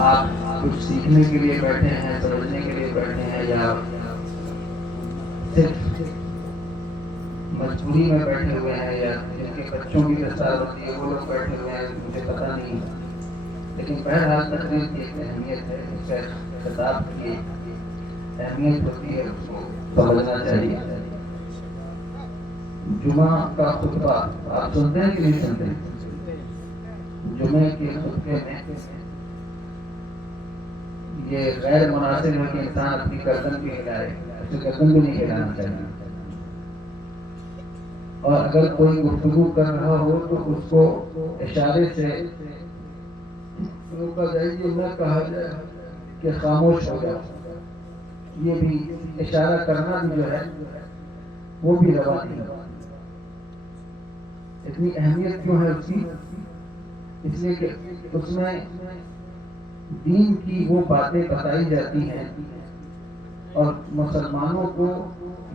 آپ کچھ سیکھنے کے لیے بیٹھے ہیں، سمجھنے کے لیے بیٹھے ہیں، یا صرف مجبوری میں بیٹھے ہوئے ہیں، یا جن کے بچوں کی رسال ہوتی ہے وہ لوگ بیٹھے ہوئے ہیں، مجھے پتہ نہیں. لیکن بہرحال تقریر کی ایک اہمیت ہے، اس کا خطاب کی اہمیت ہوتی ہے، اس کو سمجھنا چاہیے. جمعہ کا خطبہ آپ سنتے ہیں کہ نہیں سنتے؟ جمعے کے خطبے میں یہ غیر مناسب ہے کہ انسان اپنی گردن بھی ہلائے، اسے گردن بھی نہیں ہلانا چاہیے. اور اگر کوئی گفتگو کر رہا ہو تو اس کو اشارے سے روکا جائے، یہ نہ کہا جائے کہ خاموش ہو جاؤ. یہ بھی اشارہ کرنا بھی جو ہے وہ بھی روا نہیں. اتنی اہمیت کیوں ہے اس کی؟ اس لیے کہ اس میں دین کی وہ باتیں بتائی جاتی ہیں اور مسلمانوں کو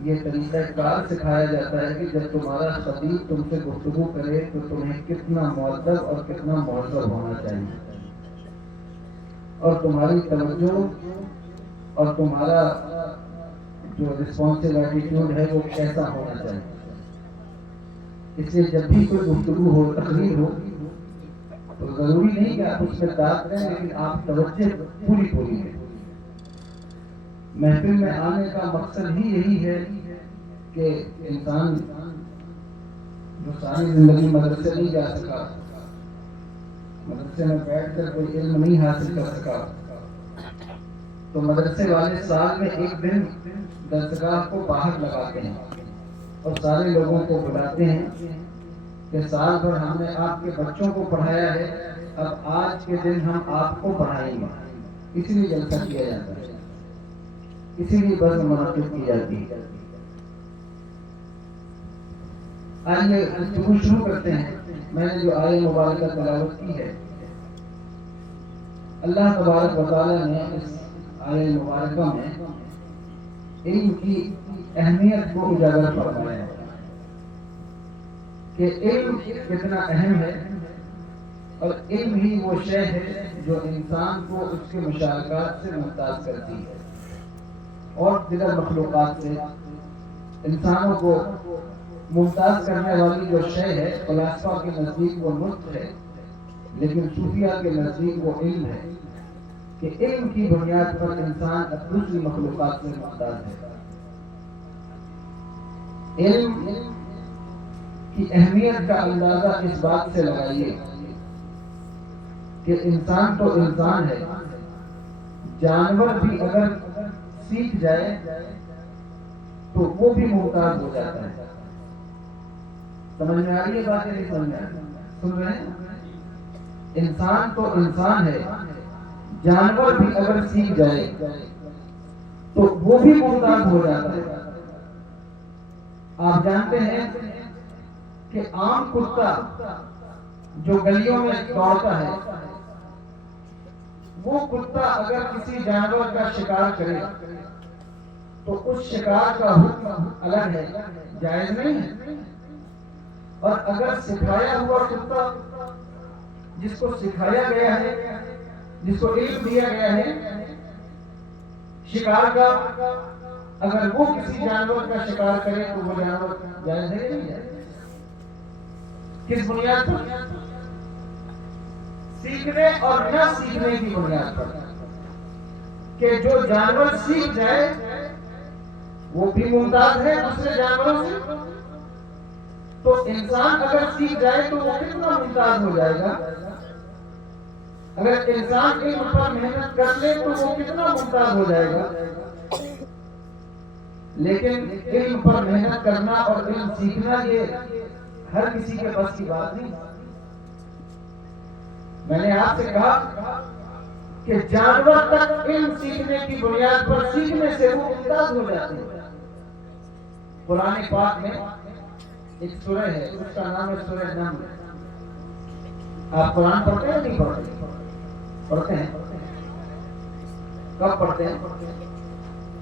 یہ طریقہ کار سکھایا جاتا ہے کہ جب تمہارا خطیب تم سے گفتگو کرے تو تمہیں کتنا مؤدب اور کتنا مہذب ہونا چاہیے، اور تمہاری توجہ اور تمہارا جو رسپانسو ایٹیٹیوڈ ہے وہ کیسا ہونا چاہیے. اس لیے جب بھی کوئی گفتگو ہو، تقریر ہو، تو ضروری نہیں کہ آپ اس میں داد دیں، لیکن آپ توجہ پوری دیں. محفل میں آنے کا مقصد ہی یہی ہے کہ انسان جو ساری زندگی مدرسے نہیں جا سکا، مدرسے میں بیٹھ کر کوئی علم نہیں حاصل کر سکا، تو مدرسے والے سال میں ایک دن درسگاہ کو باہر لگاتے ہیں اور سارے لوگوں کو بلاتے ہیں کہ سال بھر ہم نے آپ کے بچوں کو پڑھایا ہے، اب آج کے دن ہم آپ کو پڑھائیں گے. اسی لیے جلسہ کیا جاتا ہے، اسی لیے بس منعقد کی جاتی ہے. آئیے گفتگو شروع کرتے ہیں. میں نے جو آیہ مبارکہ تلاوت کی ہے، اللہ تبارک و تعالیٰ نے اس آیہ مبارکہ میں علم کی اہمیت کو اجاگر فرمایا ہے کہ علم کتنا اہم ہے، اور علم ہی وہ شے ہے جو انسان کو اس کے مشارکات سے ممتاز کرتی ہے، اور دیگر مخلوقات سے انسانوں کو ممتاز کرنے والی جو شے ہے. فلاسفہ کے نزدیک وہ نطق ہے، لیکن صوفیہ کے نزدیک وہ علم ہے کہ علم کی بنیاد پر انسان دوسری مخلوقات سے ممتاز ہے. علم کی اہمیت کا اندازہ اس بات سے لگائیے کہ انسان تو انسان ہے، جانور بھی اگر سیکھ جائے تو وہ بھی محتاج ہو جاتا ہے. سمجھ میں آ رہی ہے باتیں؟ نہیں سمجھ میں آ رہی؟ سن رہے ہیں؟ انسان تو انسان ہے، جانور بھی اگر سیکھ جائے تو وہ بھی محتاج ہو جاتا ہے. آپ جانتے ہیں کہ عام کتا جو گلیوں میں دوڑتا ہے، وہ کتا اگر کسی جانور کا شکار کرے تو اس شکار کا حکم الگ ہے، جائز نہیں ہے. اور اگر سکھایا ہوا کتا، جس کو سکھایا گیا ہے، جس کو علم دیا گیا ہے شکار کا، اگر وہ کسی جانور کا شکار کرے تو وہ جانور جائز ہے نہیں ہے. کس بنیاد پر؟ سیکھنے اور نہ سیکھنے کی بنیاد پر، کہ جو جانور سیکھ جائے وہ بھی ممتاز ہے دوسرے جانوروں سے. تو انسان اگر سیکھ جائے تو وہ کتنا ممتاز ہو جائے گا. اگر انسان علم پر محنت کر لے تو وہ کتنا ممتاز ہو جائے گا. لیکن علم پر محنت کرنا اور علم سیکھنا یہ ہر کسی کے بس کی بات نہیں. میں نے آپ سے کہا کہ جانور تک علم سیکھنے کی بنیاد پر سیکھنے سے وہ ممتاز ہو جاتے ہیں. قرآن پاک میں ایک سورہ ہے، اس کا نام ہے سورہ نمل. آپ قرآن پڑھتے ہیں نہیں پڑھتے؟ پڑھتے ہیں. کب پڑھتے ہیں؟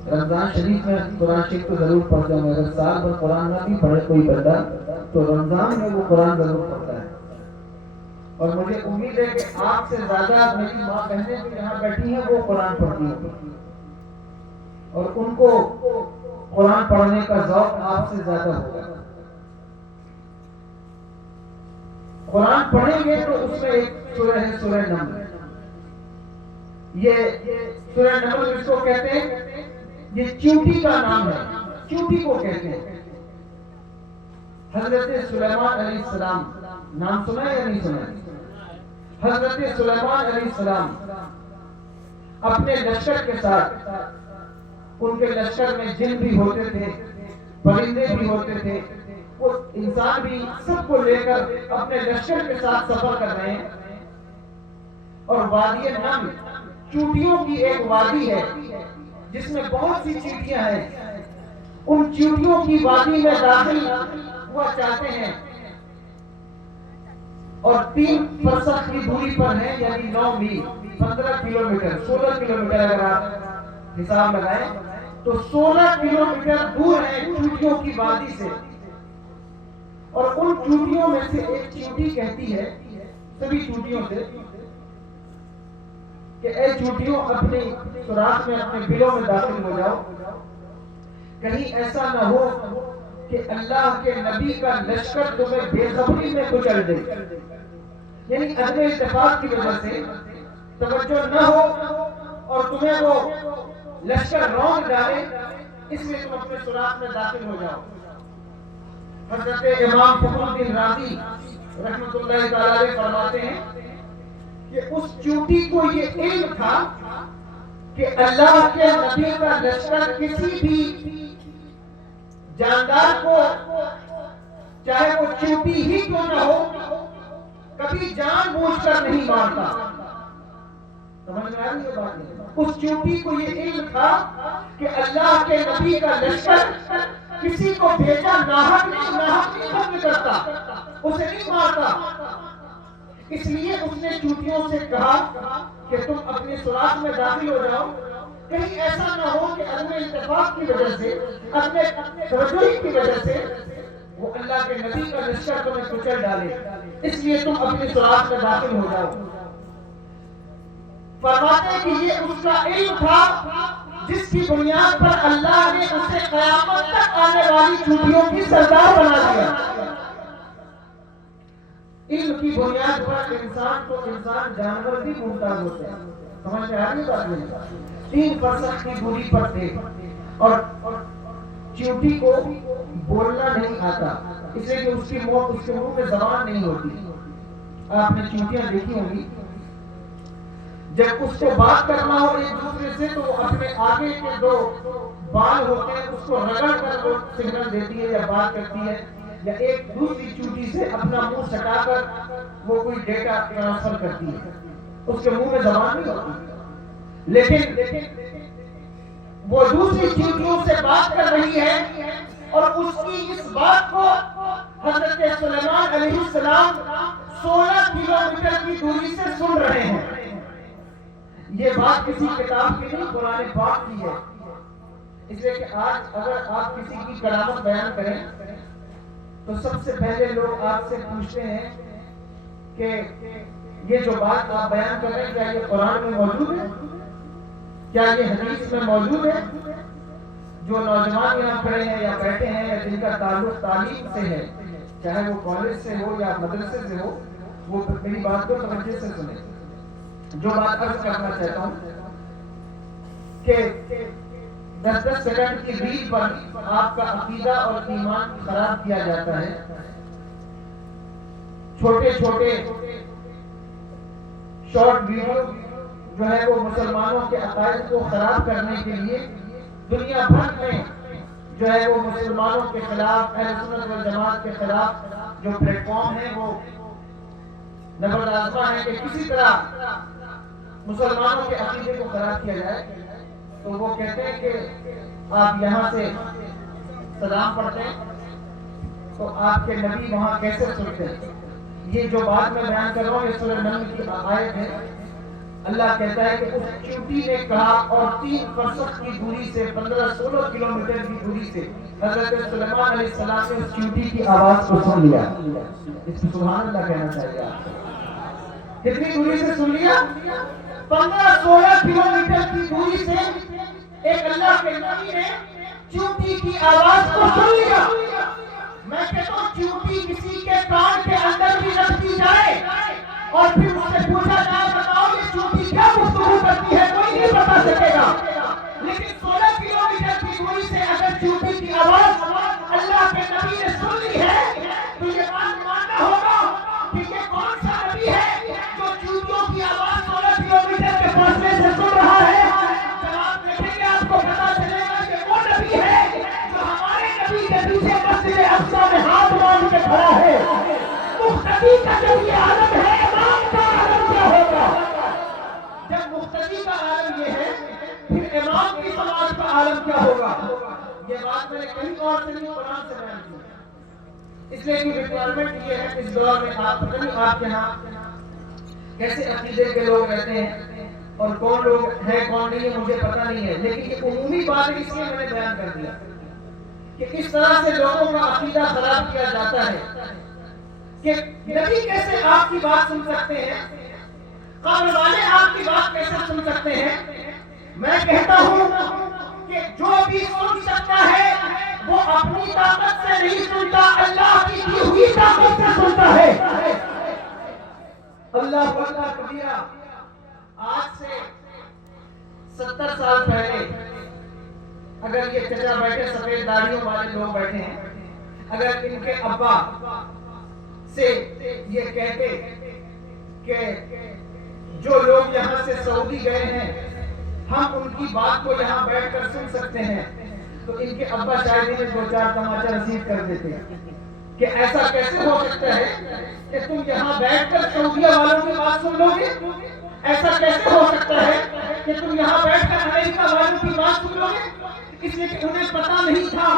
رمضان شریف میں قرآن شریف کو ضرور پڑھتے ہیں. اگر سال بھر قرآن نہ بھی پڑھے کوئی بندہ تو رمضان میں وہ قرآن ضرور پڑھتا ہے. اور مجھے امید ہے کہ آپ سے زیادہ میری ماں بہنیں جو یہاں بیٹھی ہیں وہ قرآن پڑھتی ہیں اور ان کو قرآن پڑھنے کا ذوق آپ سے زیادہ ہوگا. قرآن پڑھیں گے تو اس میں ایک سورہ ہے سورہ نمل. یہ سورہ نمل اس کو کہتے ہیں, یہ چیونٹی کا نام ہے. چیونٹی کو کہتے ہیں. حضرت سلیمان علیہ السلام نام سنا ہے یا نہیں سنا؟ حضرت سلیمان علیہ السلام اپنے لشکر کے ساتھ, ان کے لشکر میں جن بھی ہوتے تھے, پرندے بھی ہوتے تھے, وہ انسان بھی, سب کو لے کر اپنے لشکر کے ساتھ سفر کر رہے ہیں. اور وادی نمل چیونٹیوں کی ایک وادی ہے جس میں بہت سی چیونٹیاں ہیں. ان چیونٹیوں کی وادی میں داخل ہوا چاہتے ہیں اور 3 فرسخ کی دوری پر ہیں, یعنی 9 میل, 15 کلومیٹر, 16 کلومیٹر اگر آپ حساب لگائیں تو 16 کلومیٹر دور ہے چیونٹیوں کی وادی سے. اور ان چیونٹیوں میں سے ایک چیونٹی کہتی ہے سبھی چیونٹیوں سے کہ اے چیونٹیوں, اپنے سوراخ میں, اپنے بلوں میں داخل ہو جاؤ. کہیں ایسا نہ ہو کہ اللہ کے نبی کا لشکر تمہیں بے خبری میں کچل دے. یعنی عدم اتفاق کی وجہ سے توجہ نہ ہو اور تمہیں وہ لشکر روک ڈالے, اس لیے تم اپنے سوراخ میں داخل ہو جاؤ. حضرت امام فخر الدین رازی رحمۃ اللہ تعالی علیہ فرماتے ہیں کہ اس چیونٹی کو یہ علم تھا کہ اللہ کے نبی کا لشکر کسی بھی جاندار کو, چاہے وہ چیونٹی ہی کیوں نہ ہو, کبھی جان بوجھ کر نہیں مارتا. سمجھ میں آ رہی ہے بات؟ اس چیونٹی کو یہ علم تھا کہ اللہ کے نبی کا لشکر کسی کو بھیجا ناحق نہیں ختم کرتا, اسے نہیں مارتا. اس لیے اس نے چیونٹیوں سے کہا کہ تم اپنے سوراخ میں داخل ہو جاؤ. کہیں ایسا نہ ہو کہ عدم اتفاق کی وجہ سے, اپنے توجہ کی وجہ سے وہ اللہ کے نبی کا لشکر تمہیں کچل ڈالے. اس لیے تم اپنے سوراخ میں داخل ہو جاؤ. فرماتے کہ یہ اس کا علم تھا جس کی بنیاد پر اللہ نے اسے قیامت تک آنے والی چیونٹیوں کی سردار بنا دیا. علم کی بنیاد پر انسان جانور بھی ممتاز ہوتے ہیں. سمجھ میں آ رہی بات نہیں؟ 3 فرسخ کی دوری پر تھے اور چیونٹی کو بولنا نہیں آتا, اس لیے کہ اس کے منہ میں زبان نہیں ہوتی. آپ نے چیونٹیاں دیکھی ہوں گی, جب اس کو بات کرنا ہو ایک دوسرے سے تو وہ اپنے آگے کے 2 بال ہوتے ہیں اس کو رگڑ کر وہ سگنل دیتی ہے یا بات کرتی ہے, یا ایک دوسری چیونٹی سے اپنا منہ سٹا کر وہ کوئی ڈیٹا ٹرانسفر کرتی ہے. اس کے منہ میں زبان نہیں ہوتی, لیکن وہ دوسری چیونٹیوں سے بات کر رہی ہے اور اس کی اس بات کو حضرت سلیمان علیہ السلام 16 کلومیٹر کی دوری سے سن رہے ہیں. یہ بات کسی کتاب کی نہیں, قرآن پاک کی ہے. اس لیے کہ آج اگر آپ کسی کی کرامت بیان کریں تو سب سے پہلے لوگ آپ سے پوچھتے ہیں کہ یہ جو بات آپ بیان کر رہے ہیں کیا یہ قرآن میں موجود ہے, کیا یہ حدیث میں موجود ہے؟ جو نوجوان یہاں کھڑے ہیں یا بیٹھے ہیں یا جن کا تعلق تعلیم سے ہے, چاہے وہ کالج سے ہو یا مدرسے سے ہو, وہ میری بات کو توجہ سے سنیں. جو بات عرض کرنا چاہتا ہوں کہ 10-10 سیکنڈ کی ریل پر آپ کا عقیدہ اور ایمان خراب کیا جاتا ہے. چھوٹے شارٹ ویڈیو جو ہے وہ مسلمانوں کے عقائد کو خراب کرنے کے لیے دنیا بھر میں جو ہے وہ مسلمانوں کے خلاف, اہل سنت والجماعت کے خلاف جو پلیٹ فارم ہے وہ نبرد آزما ہے کہ کسی طرح مسلمانوں کے عقیدے کو خراب کیا جائے. تو وہ کہتے ہیں کہ آپ یہاں سے سلام پڑھتے ہیں تو آپ کے نبی وہاں کیسے سنتے ہیں. یہ جو بات میں بیان کر رہا ہوں یہ سورہ نمل کی آیت ہے. اللہ کہتا ہے کہ اس چیونٹی نے کہا اور 3 فرسخ کی دوری سے 15-16 کلومیٹر کی دوری سے حضرت سلیمان علیہ السلام نے اس چیونٹی کی آواز کو سن لیا. اس کو سبحان اللہ کہنا چاہیے. کتنی دوری سے سن لیا؟ 15-16 کلومیٹر کی دوری سے ایک اللہ کے نبی نے چونٹی کی آواز کو سن لیا۔ میں کہتا ہوں چونٹی کسی کے کان کے اندر بھی رکھ دی جائے اور پھر اس سے پوچھا جائے بتاؤ یہ چونٹی کیا گفتگو کرتی ہے، کوئی نہیں بتا سکے گا۔ لیکن 16 کلومیٹر کی دوری سے اگر چونٹی کی آواز اللہ کے نبی نے سن لی ہے تو یہ بات ماننا ہوگا کہ یہ کون سا نبی ہے جو چونٹیوں کی آواز 16 کلومیٹر کے فاصلے سے سن رہا ہے۔ جب آپ دیکھیں گے آپ کو پتا چلے گا کہ وہ نبی ہے جو ہمارے نبی کے پیچھے مسجد اقصی میں ہاتھ باندھ کے کھڑا ہے۔ مقتدی کا جب یہ عالم ہے، امام کا عالم کیا ہوگا؟ جب مقتدی کا عالم یہ ہے پھر امام کی سماج کا عالم کیا ہوگا؟ یہ بات میں نے کہیں اور سے نہیں قرآن سے بیان کی۔ اس لیے کہ ریکوائرمنٹ یہ ہے اس دور میں آپ پتہ نہیں آپ کے ہاں کیسے عقیدے کے لوگ رہتے ہیں اور کون لوگ ہیں کون نہیں ہے مجھے پتہ نہیں ہے، لیکن یہ عمومی بات ہے اس لیے میں نے بیان کر دیا کہ اس طرح سے لوگوں کا عقیدہ خراب کیا جاتا ہے کہ نبی کیسے آپ کی بات سن سکتے ہیں، قبر والے آپ کی بات کیسے سن سکتے ہیں۔ میں کہتا ہوں کہ جو بھی سن سکتا ہے وہ اپنی طاقت سے نہیں سنتا، اللہ کی دی ہوئی طاقت سے سنتا ہے۔ اللہ اکبر کبیرہ۔ آج سے 70 سال پہلے اگر یہ چچا بیٹھے سفید داڑھیوں والے لوگ بیٹھے ہیں، اگر ان کے ابا سے یہ کہتے کہ جو لوگ یہاں سے سعودی گئے ہیں ہم ان کی بات کو یہاں بیٹھ کر سن سکتے ہیں، تو ان کے ابا شاید انہیں 2-4 تماچا رسید کر دیتے کہ ایسا کیسے ہو سکتا ہے کہ تم یہاں بیٹھ کر سعودیہ والوں کی بات سن لو گے، ایسا کیسے ہو سکتا ہے کہ تم یہاں بیٹھ کر امریکہ والوں کی بات سن لو گے۔ اس لیے کہ انہیں پتا نہیں تھا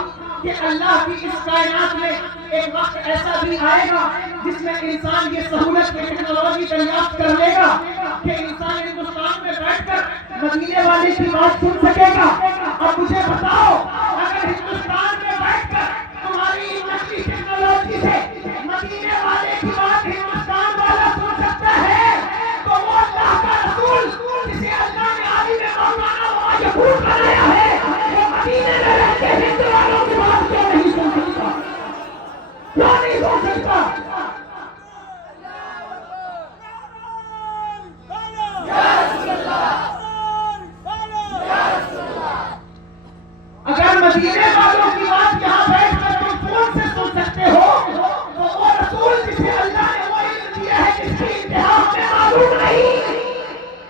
کہ اللہ کی اس کائنات میں ایک وقت ایسا بھی آئے گا جس میں انسان یہ سہولت کی ٹیکنالوجی دریافت کر لے گا کہ انسان ہندوستان میں بیٹھ کر مدینے والے کی بات سن سکے گا۔ اور مجھے بتاؤ اگر ہندوستان میں بیٹھ کر تمہاری نقلی ٹیکنالوجی سے مدینے والے کی بات ہندوستان والا سن سکتا ہے تو وہ اللہ کا رسول جسے اللہ نے عالم مولانا و یقول بنایا ہے وہ مدینے میں رہ کے ہندو والوں کی بات کیوں نہیں سن سکتا، کیوں نہیں سن سکتا؟ اگر مدینے والوں کی بات یہاں بیٹھ کر تم فون سے سن سکتے ہو تو وہ رسول جسے اللہ نے وہ علم دیا ہے جس کی انتہا ہمیں معلوم نہیں،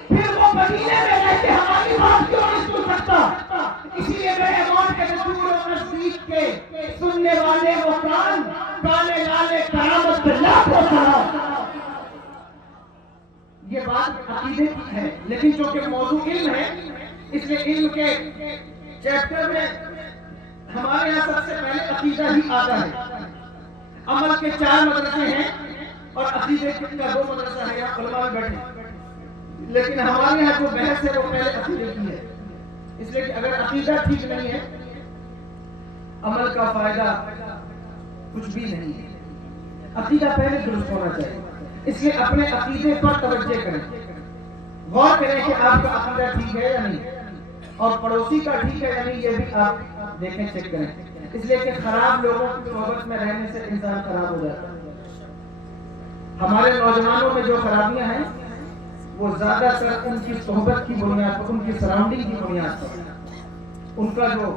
پھر وہ مدینے میں رہ کے ہماری بات کیوں نہیں سن سکتا؟ اسی لیے میرے ایمان کے دور و نزدیک کے سننے والے وہ کان کالے لالے کرامت اللہ کو سلام۔ یہ بات عقیدے کی ہے لیکن چونکہ موضوع علم ہے اس لیے علم کے چیپٹر میں ہمارے یہاں سب سے پہلے عقیدہ ہی آتا ہے۔ عمل کے 4 مدرسے ہیں اور عقیدے کا 2 مدرسہ ہے، یہاں علماء بیٹھے، لیکن ہمارے یہاں جو بحث ہے وہ پہلے عقیدے کی ہے۔ اس لیے کہ اگر عقیدہ ٹھیک نہیں ہے عمل کا فائدہ کچھ بھی نہیں ہے، عقیدہ پہلے درست ہونا چاہیے۔ اس لیے اپنے عقیدے پر توجہ کریں، غور کریں کہ آپ کا عقیدہ ٹھیک ہے یا نہیں، اور پڑوسی کا ٹھیک ہے یا نہیں یہ بھی آپ دیکھیں چیک کریں، اس لیے کہ خراب لوگوں کی صحبت میں رہنے سے انسان خراب ہو جاتا ہے۔ ہمارے نوجوانوں میں جو خرابیاں ہیں وہ زیادہ تر ان کی صحبت کی بنیاد پر، ان کی سراؤنڈنگ کی بنیاد پر، ان کا جو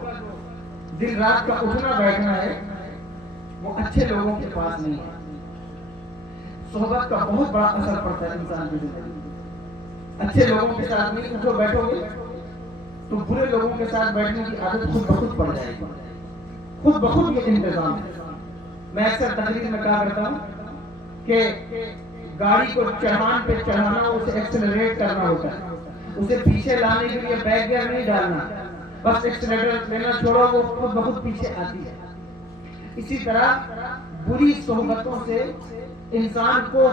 دن رات کا اٹھنا بیٹھنا ہے وہ اچھے لوگوں کے پاس نہیں ہے۔ صحبت کا بہت بڑا اثر پڑتا ہے انسان کی زندگی میں۔ اچھے لوگوں کے ساتھ نہیں اٹھو بیٹھو گے تو برے لوگوں کے ساتھ بیٹھنے کی عادت خود بخود پڑ جائے گی، خود بخود یہ انتظام ہے۔ میں اکثر تقریر میں کہا کرتا ہوں کہ گاڑی کو چڑھان پہ چڑھانا اسے ایکسلریٹ کرنا ہوتا ہے، اسے پیچھے لانے کے لیے بیک گیئر نہیں ڈالنا، بس ایکسلریٹر لینا چھوڑو وہ خود بخود پیچھے آتی ہے۔ اسی طرح بری صحبتوں سے انسان کو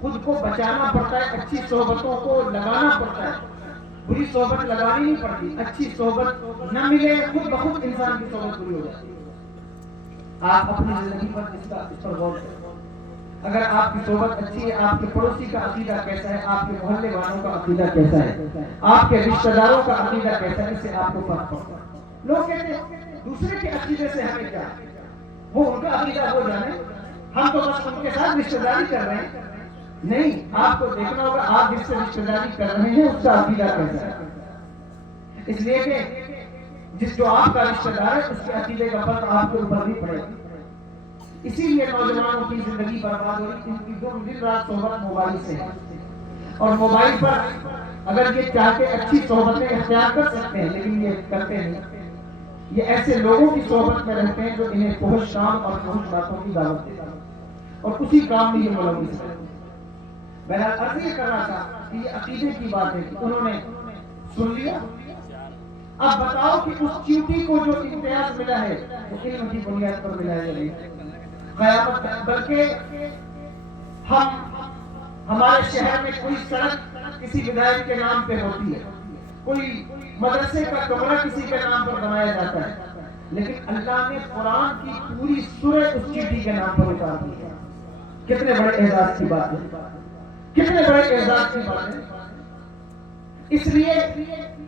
خود کو بچانا پڑتا ہے، اچھی صحبتوں کو لگانا پڑتا ہے۔ بری صحبت لگانی نہیں پڑتی، اچھی صحبت نہ ملے خود بخود انسان کی صحبت بری ہو جاتی ہے۔ آپ اپنی زندگی پر اس پر غور کریں۔ اگر آپ کی صحبت اچھی ہے، آپ کے پڑوسی کا عقیدہ کیسا ہے، آپ کے محلے والوں کا عقیدہ کیسا ہے، آپ کے رشتہ داروں کا عقیدہ کیسا ہے، اس سے آپ کو فرق پڑتا ہے۔ لوگ کہتے ہیں دوسرے کے عقیدے سے ہمیں کیا، وہ ان کا عقیدہ وہ جانے، ہم تو بس ان کے ساتھ رشتہ داری کر رہے ہیں۔ نہیں، آپ کو دیکھنا ہوگا آپ جس سے رشتہ داری کر رہے ہیں اس کا عقیدہ کیسا ہے۔ اس لیے کہ جو آپ کا رشتہ دار ہے اس کے عقیدے کا فرق آپ کے اوپر بھی پڑے گا۔ اسی لیے نوجوانوں کی زندگی برباد ہو رہی، ان کی دن رات صحبت موبائل سے ہے، اور موبائل پر اگر یہ چاہتے اچھی صحبتیں اختیار کر سکتے ہیں، لیکن یہ کرتے نہیں۔ یہ ایسے لوگوں کی صحبت میں رہتے ہیں جو انہیں فحش کام اور فحش باتوں کی دعوت دیتے ہیں، اور اسی کام میں یہ ملوث ہے۔ بہرحال عرض یہ کر رہا تھا کہ یہ عقیدے کی بات ہے کہ انہوں نے سن لیا۔ اب بتاؤ کہ اس چیوٹی کو جو امتیاز ملا ہے وہ علم کی بنیاد پر ملا ہے قیامت، بلکہ ہمارے شہر میں کوئی سڑک کسی ودایت کے نام پہ ہوتی ہے، کوئی مدرسے کا کمرہ کسی کے نام پر بنایا جاتا ہے، لیکن اللہ نے قرآن کی پوری سورہ اس چیٹی کے نام پر اتار دی ہے۔ کتنے بڑے اعزاز کی بات ہے، کتنے بڑے اعزاز کی بات ہے۔ اس لیے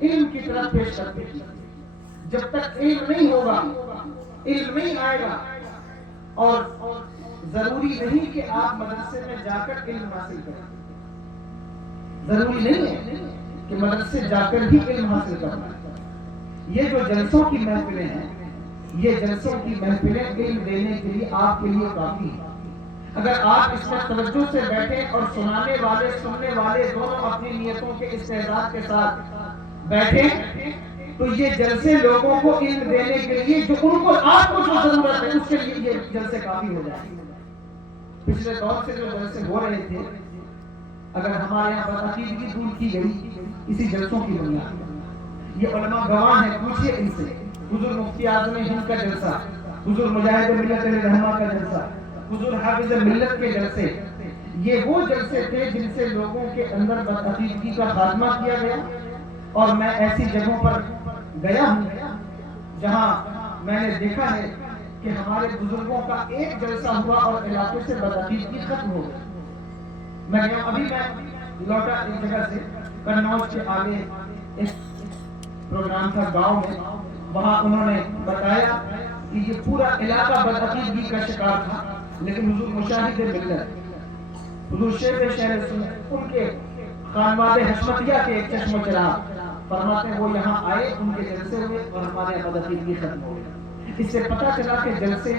علم کی طرف پیش کرتے ہیں۔ جب تک علم نہیں ہوگا، علم نہیں آئے گا، اور ضروری نہیں کہ آپ مدرسے میں جا کر علم حاصل کریں، ضروری نہیں ہے کہ مدرسے جا کر ہی علم حاصل کرنا ہے۔ یہ جو جلسوں کی محفلیں ہیں، یہ جلسوں کی محفلیں علم دینے کے لیے آپ کے لیے کافی ہیں۔ اگر آپ اس میں توجہ سے بیٹھیں اور سنانے والے سننے والے دونوں اپنی نیتوں کے استعداد کے ساتھ بیٹھیں، تو یہ جلسے لوگوں کو علم دینے کے لیے جو ان کو آپ کو جو ضرورت ہے اس کے لیے یہ جلسے کافی ہو جائیں گے۔ پچھلے دور سے جو جلسے ہو رہے تھے، اگر ہمارے یہاں بدعقیدگی دور کی گئی اسی جلسوں کی بنیاد پر، یہ علماء گواہ ہیں، پوچھئے ان سے۔ حضور مفتی اعظم ہند کا جلسہ، حضور مجاہد ملت رحمہ کا جلسہ، حضور حافظ ملت کے جلسے، یہ وہ جلسے تھے جن سے لوگوں کے اندر بدعقیدگی کا خاتمہ کیا گیا۔ اور میں ایسی جگہوں پر گیا ہوں جہاں میں نے دیکھا ہے کہ ہمارے بزرگوں کا ایک جلسہ ہوا اور علاقے سے بدعقیدگی ختم ہو گئی۔ میں گیا، ابھی میں لوٹا ایک جگہ سے، قنوج کے آگے ایک پروگرام تھا گاؤں میں، وہاں انہوں نے بتایا کہ یہ پورا علاقہ بدعقیدگی کا شکار تھا، لیکن حضور مشاہد ملت، حضور شیخ شہر سنت، ان کے خانواد حشمتیہ کے ایک چشم و چراغ فرماتے ہیں، وہ یہاں آئے، ان کے جلسے ہوئے اور ہمارے بدعقیدگی ختم ہو گئی۔ اس سے پتہ چلا کہ جلسے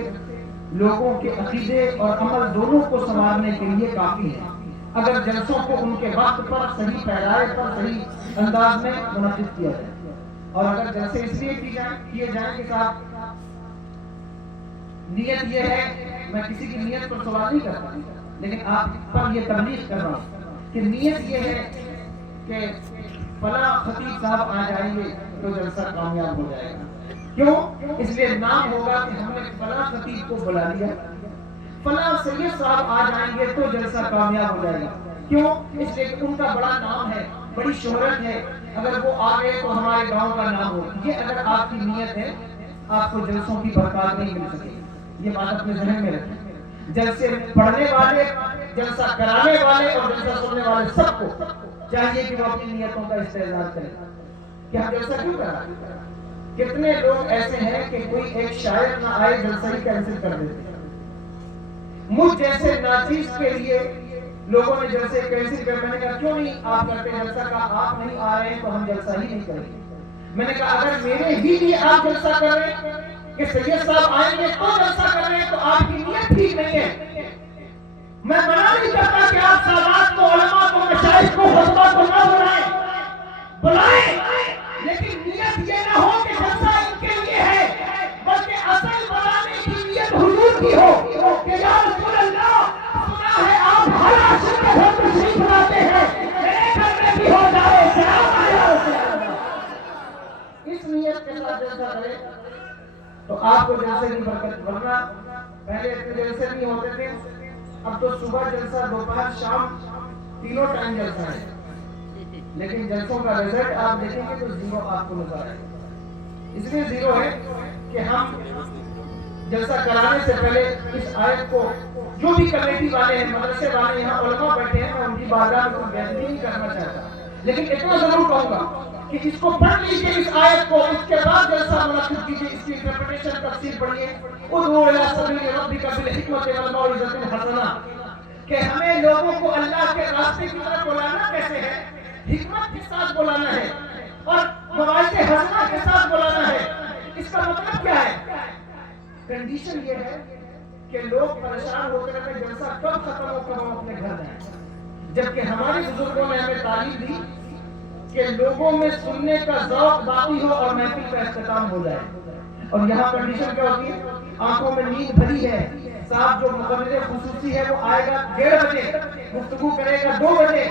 لوگوں کے عقیدے اور عمل دونوں کو سنوارنے کے لیے کافی ہے، اگر جلسوں کو ان کے وقت پر، صحیح پیرائے پر، صحیح انداز میں منعقد کیا جائے۔ اور اگر جلسے اس لیے کیے جائیں کہ صاحب نیت یہ ہے، میں کسی کی نیت پر سوال نہیں کرتا، لیکن آپ پر یہ تبلیغ کر رہا ہوں کہ نیت یہ ہے کہ فلاں خطیب صاحب آ جائیں گے تو جلسہ کامیاب ہو جائے گا۔ کیوں؟ اس لیے نام ہوگا کہ ہم نے فلاں خطیب کو بلا لیا، فلاں سید صاحب آ جائیں گے تو جلسہ کامیاب ہو جائے گا۔ کیوں؟ اس لیے کہ ان کا بڑا نام ہے، بڑی شہرت ہے، اگر وہ آ گئے تو ہمارے گاؤں کا نام ہو۔ یہ اگر آپ کی نیت ہے، آپ کو جلسوں کی برکات نہیں مل سکے، یہ بات اپنے ذہن میں رکھیں۔ جلسے پڑھنے والے، جلسہ کرانے والے اور جلسہ سننے والے سب کو چاہیے کہ وہ اپنی نیتوں کا استعداد کریں کہ ہم جلسہ کیوں کرا۔ کتنے لوگ ایسے ہیں کہ کوئی ایک شاعر نہ آئے جلسہ ہی کینسل کر دیتے ہیں۔ مجھ جیسے ناچیز کے لیے لوگوں نے جلسے کینسل کر، میں نے کہا کیوں نہیں آپ کرتے جلسہ؟ کا آپ نہیں آ رہے ہیں تو ہم جلسہ ہی نہیں کریں گے۔ میں نے کہا اگر میرے ہی لیے آپ جلسہ کر رہے ہیں کہ سید صاحب آئیں گے تو جلسہ کر رہے ہیں تو آپ کی نیت ٹھیک نہیں ہے۔ میں منع نہیں کرتا کہ آپ سادات کو، علماء کو، مشائخ کو، خطبہ کو نہ بلائیں، لیکن نیت یہ نہ ہو کہ جلسہ ان کے لیے ہے، بلکہ اصل بلانے کی نیت حضور کی ہو کہ یا رسول اللہ، سنا ہے آپ ہر عاشق کے گھر تشریف لاتے ہیں، میرے گھر میں بھی ہو جائے، سلام علیکم۔ اس نیت کے ساتھ جلسہ کرے تو آپ کو جلسے کی برکت، ورنہ پہلے اتنے جلسے نہیں ہوتے تھے، اب تو صبح جلسہ، دوپہر، شام، تینوں ٹائم جلسہ ہے، لیکن جلسوں کا رزلٹ آپ دیکھیں گے تو زیرو آپ کو نظر آئے گا۔ اس لیے زیرو ہے کہ ہم جلسہ کرانے سے پہلے اس آیت کو جو بھی کمیٹی والے ہیں، مدرسے والے، یہاں علماء بیٹھے ہیں، میں ان کی بارگاہ میں کوئی بےعزتی نہیں کرنا چاہتا، لیکن اتنا ضرور کہوں گا کہ اس کو پڑھ لیجیے اس آیت کو، اس کے بعد جلسہ منعقد کیجیے، اس کی انٹرپریٹیشن تفسیر پڑھیے. ادعو الی سبیل ربک بالحکمت والموعظۃ الحسنہ، کہ ہمیں لوگوں کو اللہ کے راستے کی طرف بلانا کیسے ہے، حکمت کے ساتھ بلانا ہے اور موعظہ حسنہ کے ساتھ بلانا ہے. اس کا مطلب کیا ہے؟ کنڈیشن یہ ہے کہ لوگ پریشان ہو کر کے جلسہ کب ختم ہو کر ہم اپنے گھر جائیں، جبکہ ہمارے بزرگوں نے ہمیں تعلیم دی کہ لوگوں میں سننے کا ذوق باقی ہو اور محفل کا اختتام ہو جائے. اور یہاں کنڈیشن کیا ہوتی ہے؟ آنکھوں میں نیند بھری ہے، صاحب جو مقرر خصوصی ہے وہ آئے گا 1:30 بجے، گفتگو کرے گا 2 بجے.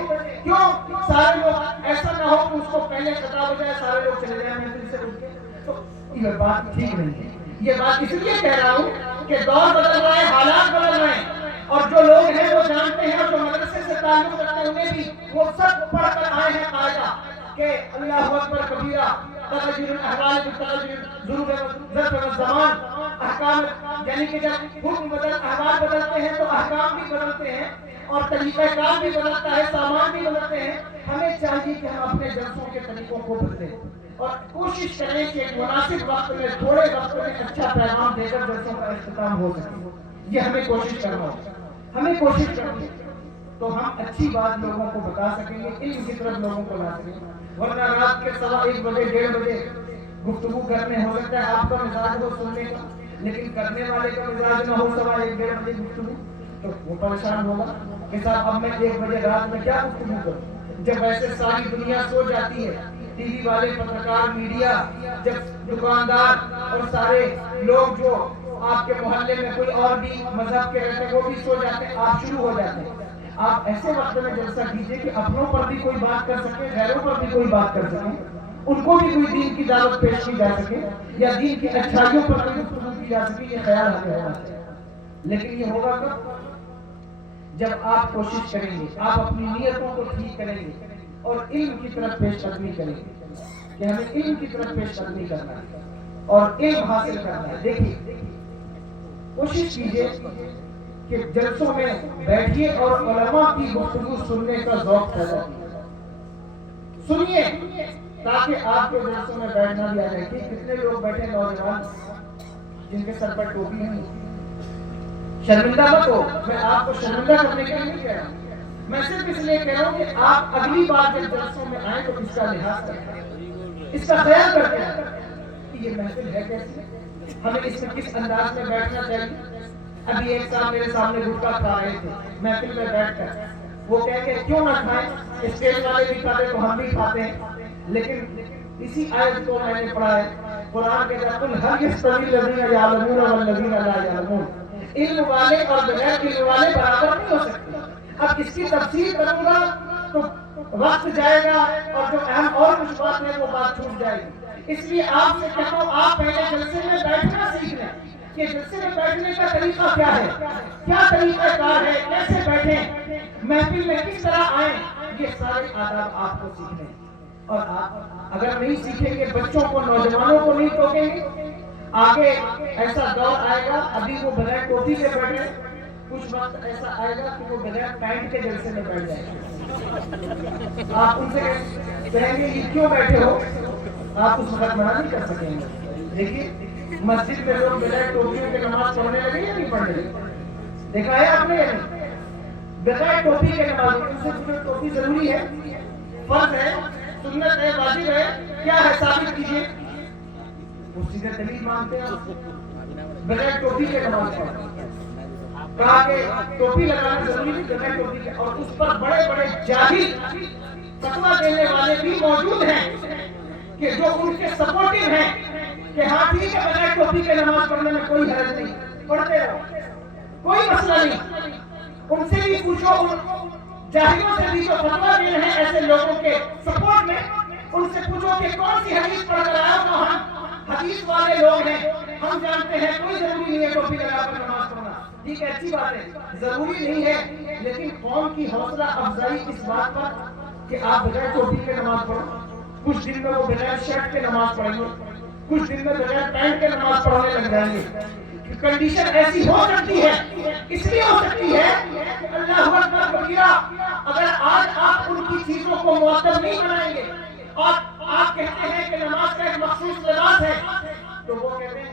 کیوں؟ سارے لوگ، ایسا نہ ہو کہ اس کو پہلے خطاب ہو جائے، سارے لوگ چلے جائیں محفل سے اٹھ کے. تو یہ بات ٹھیک نہیں ہے. یہ بات اس لیے کہہ رہا ہوں کہ دور بدل رہا ہے، حالات بدل رہے ہیں، اور جو لوگ ہیں وہ جانتے ہیں، اور جو مدرسے سے تعلق رکھتے ہیں انہیں بھی وہ سب پڑھ کر آئے ہیں قاعدہ کہ اللہ اکبر کبیرہ، تغیر الاحوال بالتغیر ظروف ظرف والزمان، احکام، یعنی کہ جب حکم احوال بدلتے ہیں تو احکام بھی بدلتے ہیں اور طریقہ کار بھی بدلتا ہے، سامان بھی بدلتے ہیں. ہمیں چاہیے کہ ہم اپنے جلسوں کے طریقوں کو بدلیں اور کوشش کریں کہ ایک مناسب وقت میں، تھوڑے وقت میں اچھا پیغام دے کر جلسوں کا اختتام ہو سکے. یہ ہمیں کوشش کرنا ہوگا. ہمیں کوشش کرنی تو ہم اچھی بات لوگوں کو بتا سکیں گے، علم کی طرف لوگوں کو لا سکیں گے. ورنہ رات کے 1:15 بجے 1:30 بجے گفتگو کرنے، ہو سکتا ہے آپ کا مزاج ہو سننے کا، لیکن کرنے والے کا مزاج نہ ہو 1:15 1:30 بجے گفتگو، تو وہ پریشان ہوگا کہ صاحب اب میں 1 بجے رات میں کیا گفتگو کروں، جب ایسے ساری دنیا سو جاتی ہے. ٹی وی والے، پترکار، میڈیا، جب دکاندار اور سارے لوگ جو آپ کے محلے میں کوئی اور بھی مذہب کے رہتے ہیں وہ بھی سو جاتے ہیں، آپ شروع ہو جاتے ہیں. آپ ایسے وقت میں جلسہ کیجئے کہ اپنوں پر بھی کوئی بات کر سکے، غیروں پر بھی کوئی بات کر سکے، ان کو بھی کوئی دین کی دعوت پیش کی جا سکے یا دین کی اچھائیوں پر کوئی گفتگو کی جا سکے. یہ خیال ہمیں ہونا چاہیے. لیکن یہ ہوگا کب؟ جب آپ کوشش کریں گے، آپ اپنی نیتوں کو ٹھیک کریں گے اور علم کی طرف پیش قدمی کریں گے کہ ہمیں علم کی طرف پیش قدمی کرنا ہے اور علم حاصل کرنا ہے. دیکھیے، کوشش کیجئے کہ جلسوں میں بیٹھیے اور علماء کی گفتگو سننے کا ذوق پیدا کیجیے. سنیے تاکہ آپ کے جلسوں میں بیٹھنا بھی آ جائے. کتنے لوگ بیٹھے نوجوان جن کے سر پر ٹوپی نہیں. شرمندہ مت ہو، میں آپ کو شرمندہ کرنے کے لیے نہیں کہہ رہا ہوں، میں صرف اس لیے کہہ رہا ہوں کہ آپ اگلی بار جب جلسوں میں آئیں تو اس کا لحاظ کریں، اس کا خیال کرتے ہیں کہ یہ محفل ہے کیسی، ہمیں اس میں کس انداز میں بیٹھنا چاہیے. ابھی ایک صاحب میرے سامنے گٹکا کھا رہے تھے محفل میں بیٹھ کر. وہ کہیں گے کیوں نہ کھائیں، اسٹیج والے بھی کھاتے تو ہم بھی کھاتے ہیں. لیکن اسی آیت کو میں نے پڑھا ہے قرآن کے اندر، قل هل يستوي الذين يعلمون والذين لا يعلمون، علم والے اور بغیر علم والے برابر نہیں ہو سکتے. اب اس کی تفسیر کروں گا تو وقت جائے گا اور جو اہم اور کچھ بات ہے وہ بات چھوٹ جائے گی. اس لیے آپ سے کہتا ہوں آپ پہلے جلسے میں بیٹھنا سیکھ لیں کہ جلسے میں بیٹھنے کا طریقہ کیا ہے، کیا طریقہ کار ہے، کیسے بیٹھیں، محفل میں کس طرح آئیں. یہ سارے آداب آپ کو سیکھنے ہیں. اور آپ اگر نہیں سیکھیں گے، بچوں کو، نوجوانوں کو نہیں ٹوکیں گے، آگے ایسا دور آئے گا. ابھی وہ بغیر ٹوپی کے بیٹھے، کچھ وقت ایسا آئے گا کہ وہ بغیر پینٹ کے جلسے میں بیٹھ جائیں گے. آپ ان سے کہیں گے یہ کیوں بیٹھے ہو، آپ اس وقت منع نہیں کر سکیں گے. دیکھیے مسجد میں لوگ بغیر ٹوپیوں کے نماز پڑھنے لگے یا نہیں پڑھنے لگے؟ دیکھا ہے آپ نے؟ بغیر ٹوپی کے نماز، ان سے پوچھو ٹوپی ضروری ہے، فرض ہے، سنت ہے، واجب ہے، کیا ہے ثابت کیجیے. وہ سیدھے دلیل مانتے ہیں بغیر ٹوپی کے نماز پڑھنا. کہا کہ ٹوپی لگانا ضروری نہیں بغیر ٹوپی کے. اور اس پر بڑے بڑے جاہل فتویٰ دینے والے بھی موجود ہیں کہ جو ان کے سپورٹو ہیں کہ ہاں ٹھیک ہے بغیر ٹوپی کے نماز پڑھنے میں کوئی حرج نہیں، پڑھتے رہو، کوئی مسئلہ نہیں. ان سے بھی پوچھو، ان جاہلوں سے بھی جو فتویٰ دے رہے ہیں ایسے لوگوں کے سپورٹ میں، ان سے پوچھو کہ کون سی حدیث پڑھ کر آیا. تو ہم حدیث والے لوگ ہیں، ہم جانتے ہیں کوئی ضروری نہیں ہے ٹوپی لگا کر نماز پڑھنا. ٹھیک ہے، اچھی بات ہے، ضروری نہیں ہے، لیکن قوم کی حوصلہ افزائی اس بات پر کہ آپ بغیر ٹوپی کے نماز پڑھو. کچھ دن میں وہ بغیر شرٹ کے نماز پڑھیں گے، کچھ دن میں بغیر پینٹ کے نماز پڑھنے لگ جائیں گے. کنڈیشن ایسی ہو سکتی ہے، اس لیے ہو سکتی ہے کہ اللہ اکبر کبیرہ اگر آج آپ ان کی چیزوں کو معطل نہیں بنائیں گے اور آپ کہتے ہیں کہ نماز کا ایک مخصوص لباس ہے، تو وہ کہتے ہیں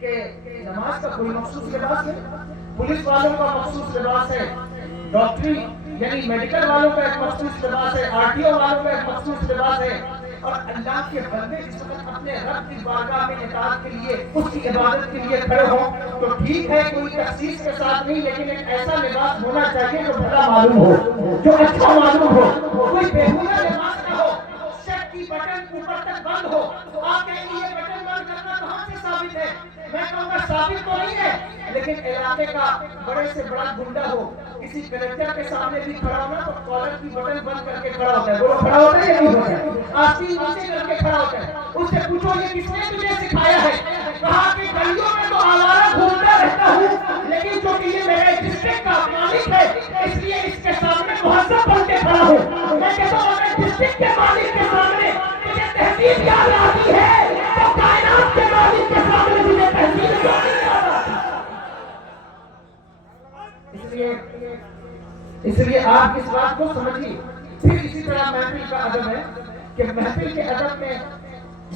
کہ نماز کا کوئی مخصوص لباس ہے، پولیس والوں کا مخصوص لباس ہے، ڈاکٹری یعنی میڈیکل والوں کا ایک مخصوص لباس ہے، آر ٹی او والوں کا ایک مخصوص لباس ہے، اور اللہ کے بندے جس وقت اپنے رب کی بارگاہ میں اطاعت کے لیے، اس کی عبادت کے لیے کھڑے ہوں تو ٹھیک ہے کوئی تخصیص کے ساتھ نہیں، لیکن ایک ایسا لباس ہونا چاہیے جو بڑا معلوم ہو، جو اچھا معلوم ہو، کوئی بےہودہ لباس نہ ہو، شرٹ کی بٹن اوپر تک بند ہو۔ آپ کہیں گے یہ بٹن بند کرنا کہاں سے ثابت ہے؟ میں کہوں گا ثابت تو نہیں ہے، لیکن علاقے کا بڑے سے بڑا گنڈا ہو کسی کلیکٹر کے سامنے بھی کھڑا ہونا تو کالر کی بٹن بند کر کے کھڑا ہوتا ہے، وہ کھڑا ہوتا ہے یا نہیں ہوتا ہے؟ آستین نیچے کر کے کھڑا ہوتا ہے۔ اس سے پوچھو یہ کس نے تجھے سکھایا ہے؟ کہا کہ گلیوں میں تو آوارہ گھومتا رہتا ہوں، لیکن جو کہ یہ میرے ڈسٹرکٹ کا مالک ہے اس لیے اس کے سامنے مہذب بن کے کھڑا ہوں۔ میں کہتا ہوں اگر ڈسٹرکٹ کے مالک کے سامنے تجھے تہذیب یاد آتی ہے تو کائنات کے مالک کے سامنے تجھے تہذیب کیوں نہیں یاد آتی؟ اس لیے آپ اس بات کو سمجھیے۔ پھر اسی طرح محفل کا ادب ہے کہ محفل کے ادب میں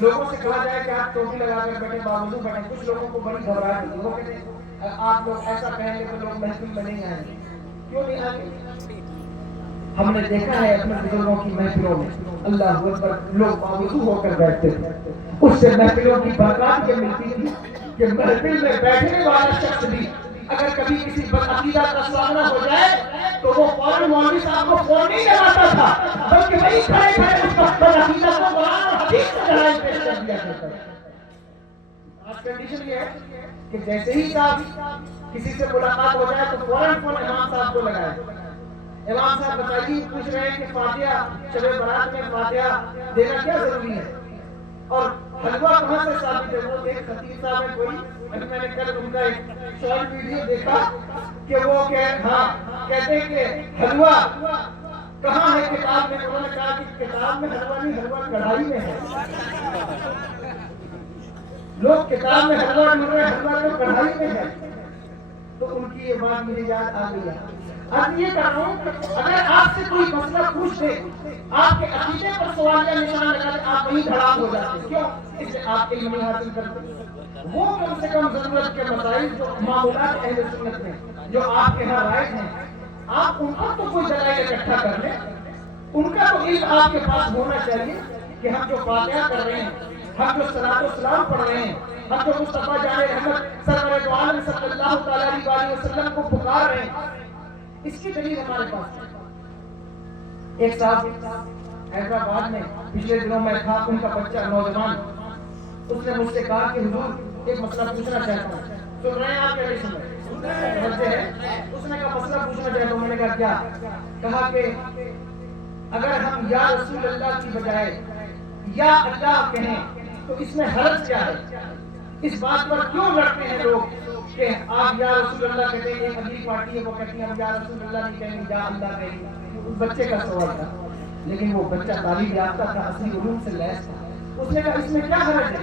لوگوں سے کہا جائے کہ آپ ٹوپی لگا کر بیٹھے، باوضو بیٹھے۔ کچھ لوگوں کو بڑی گھبراہٹ ہوتی ہے، وہ کہتے ہیں آپ لوگ ایسا کہیں گے تو لوگ محفل میں نہیں آئیں گے۔ کیوں نہیں آئیں گے؟ ہم نے دیکھا ہے اپنے بزرگوں کی محفلوں میں اللہ اکبر لوگ باوضو ہو کر بیٹھتے تھے، اس سے محفلوں کی برکات یہ ملتی تھی کہ محفل میں بیٹھنے والا شخص بھی اگر کبھی کسی بدعقیدہ کا سامنا ہو جائے تو وہ فوراً مولوی صاحب کو فون نہیں لگاتا تھا، بلکہ وہی کھڑے کھڑے اس کا بدعقیدہ کو قرآن اور حدیث سے دلائل پیش کر دیا کرتا تھا۔ آج کنڈیشن یہ ہے کہ جیسے ہی صاحب کسی سے ملاقات ہو جائے تو فوراً فون امام صاحب کو لگائے، امام صاحب بتائیے پوچھ رہے ہیں کہ فاتحہ شب برات میں فاتحہ دینا کیا ضروری ہے اور حلوہ کہاں سے ثابت ہے؟ وہ ایک خطیب صاحب ہے کوئی، میں نے کل ان کا ایک شارٹ ویڈیو دیکھا کہ وہ کہتے ہیں کہ حلوہ کہاں ہے کتاب میں؟ انہوں نے کہا کہ کتاب میں حلوہ نہیں، حلوہ کڑھائی میں ہے۔ لوگ کتاب میں حلوہ ڈھونڈ رہے ہیں، حلوہ تو کڑھائی میں ہے۔ تو ان کی یہ بات مجھے یاد آ گئی ہے۔ اب یہ کہہ رہا ہوں اگر آپ سے کوئی مسئلہ پوچھ دے، آپ کے عقیدے پر سوالیہ نشان لگا دے، آپ وہیں دھڑام ہو جاتے ہیں۔ کیوں؟ اس سے آپ علم نہیں حاصل کرتے۔ وہ کم سے کم ضرورت کے مسائل جو معمولات اہل سنت میں جو آپ کے ہاں رائج ہیں، آپ ان پر تو کوئی دلائل اکٹھا کر لیں، ان کا تو علم آپ کے پاس ہونا چاہیے کہ ہم جو فاتحہ کر رہے ہیں، ہم جو صلاۃ و سلام پڑھ رہے ہیں، ہم جو مصطفیٰ جان رحمت سرور دو عالم صلی اللہ تعالیٰ علیہ وسلم کو پکار رہے ہیں، اس کی دلیل ہمارے پاس ہے۔ ایک صاحب حیدرآباد میں پچھلے دنوں میں تھا، ان کا بچہ نوجوان، اس نے مجھ سے کہا کہ حضور ایک مسئلہ پوچھنا چاہتا ہوں۔ سن رہے ہیں آپ کیا نہیں سن رہے؟ سمجھتے ہیں؟ اس نے کہا مسئلہ پوچھنا چاہتا ہوں۔ میں نے کہا کیا؟ کہا کہ اگر ہم یا رسول اللہ کی بجائے یا اللہ کہیں تو اس میں حرج کیا ہے؟ اس بات پر کیوں لڑتے ہیں لوگ کہ آپ یا رسول اللہ کہتے ہیں؟ ایک اگلی پارٹی ہے وہ کہتی ہے ہم یا رسول اللہ نہیں کہیں گے، یا اللہ کہیں گے۔ اس بچے کا سوال تھا، لیکن وہ بچہ تعلیم یافتہ تھا، اصلی علوم سے لیس تھا۔ اس نے کہا اس میں کیا حرج ہے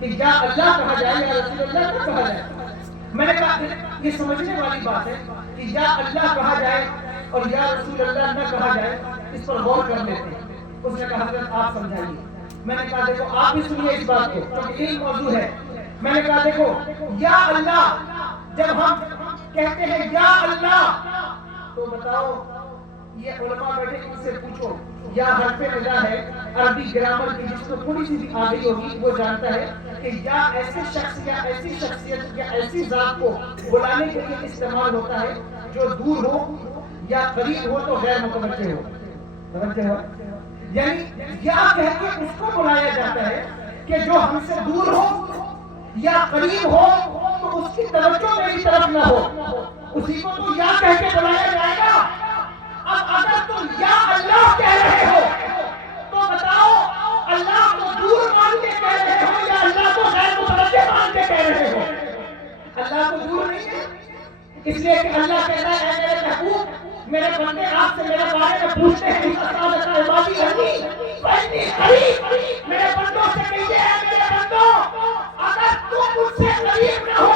کہ یا اللہ کہا جائے یا رسول اللہ نہ کہا جائے؟ میں نے کہا یہ سمجھنے والی بات ہے کہ یا اللہ کہا جائے اور یا رسول اللہ نہ کہا جائے، اس پر غور کر لیتے ہیں۔ اس نے کہا حضرت آپ سمجھائیے۔ میں نے کہا دیکھو آپ بھی سنیے اس بات کو کیونکہ ایک موضوع ہے۔ میں نے کہا دیکھو یا اللہ جب ہم کہتے ہیں یا اللہ تو بتاؤ یہ علماء بیٹھے ان سے پوچھو یا حرف ندا ہے عربی گرامر کی جس کو تھوڑی سی بھی آ گئی ہوگی وہ جانتا ہے کہ یا ایسے شخص یا ایسی شخصیت یا ایسی ذات کو بلانے کے لیے استعمال ہوتا ہے جو دور ہو یا قریب ہو تو غیر متوجہ ہو۔ متوجہ ہو یعنی یا کہہ کے اس کو بلایا جاتا ہے کہ جو ہم سے دور ہو یا قریب ہو تو اس کی توجہ میری طرف نہ ہو، اسی کو تو یا کہہ کے بلایا جائے گا۔ اب اگر تم یا اللہ کہہ رہے ہو تو بتاؤ اللہ کو دور مان کے کہہ رہے ہو یا اللہ کو غیر متوجہ مان کے کہہ رہے ہو؟ اللہ کو دور نہیں ہے، اس لیے کہ اللہ کہتا ہے اے میرے محبوب میرے بندے آپ سے میرے بارے میں پوچھتے ہیں میرے بندوں سے کہیے اے میرے بندوں اگر تم مجھ سے قریب نہ ہو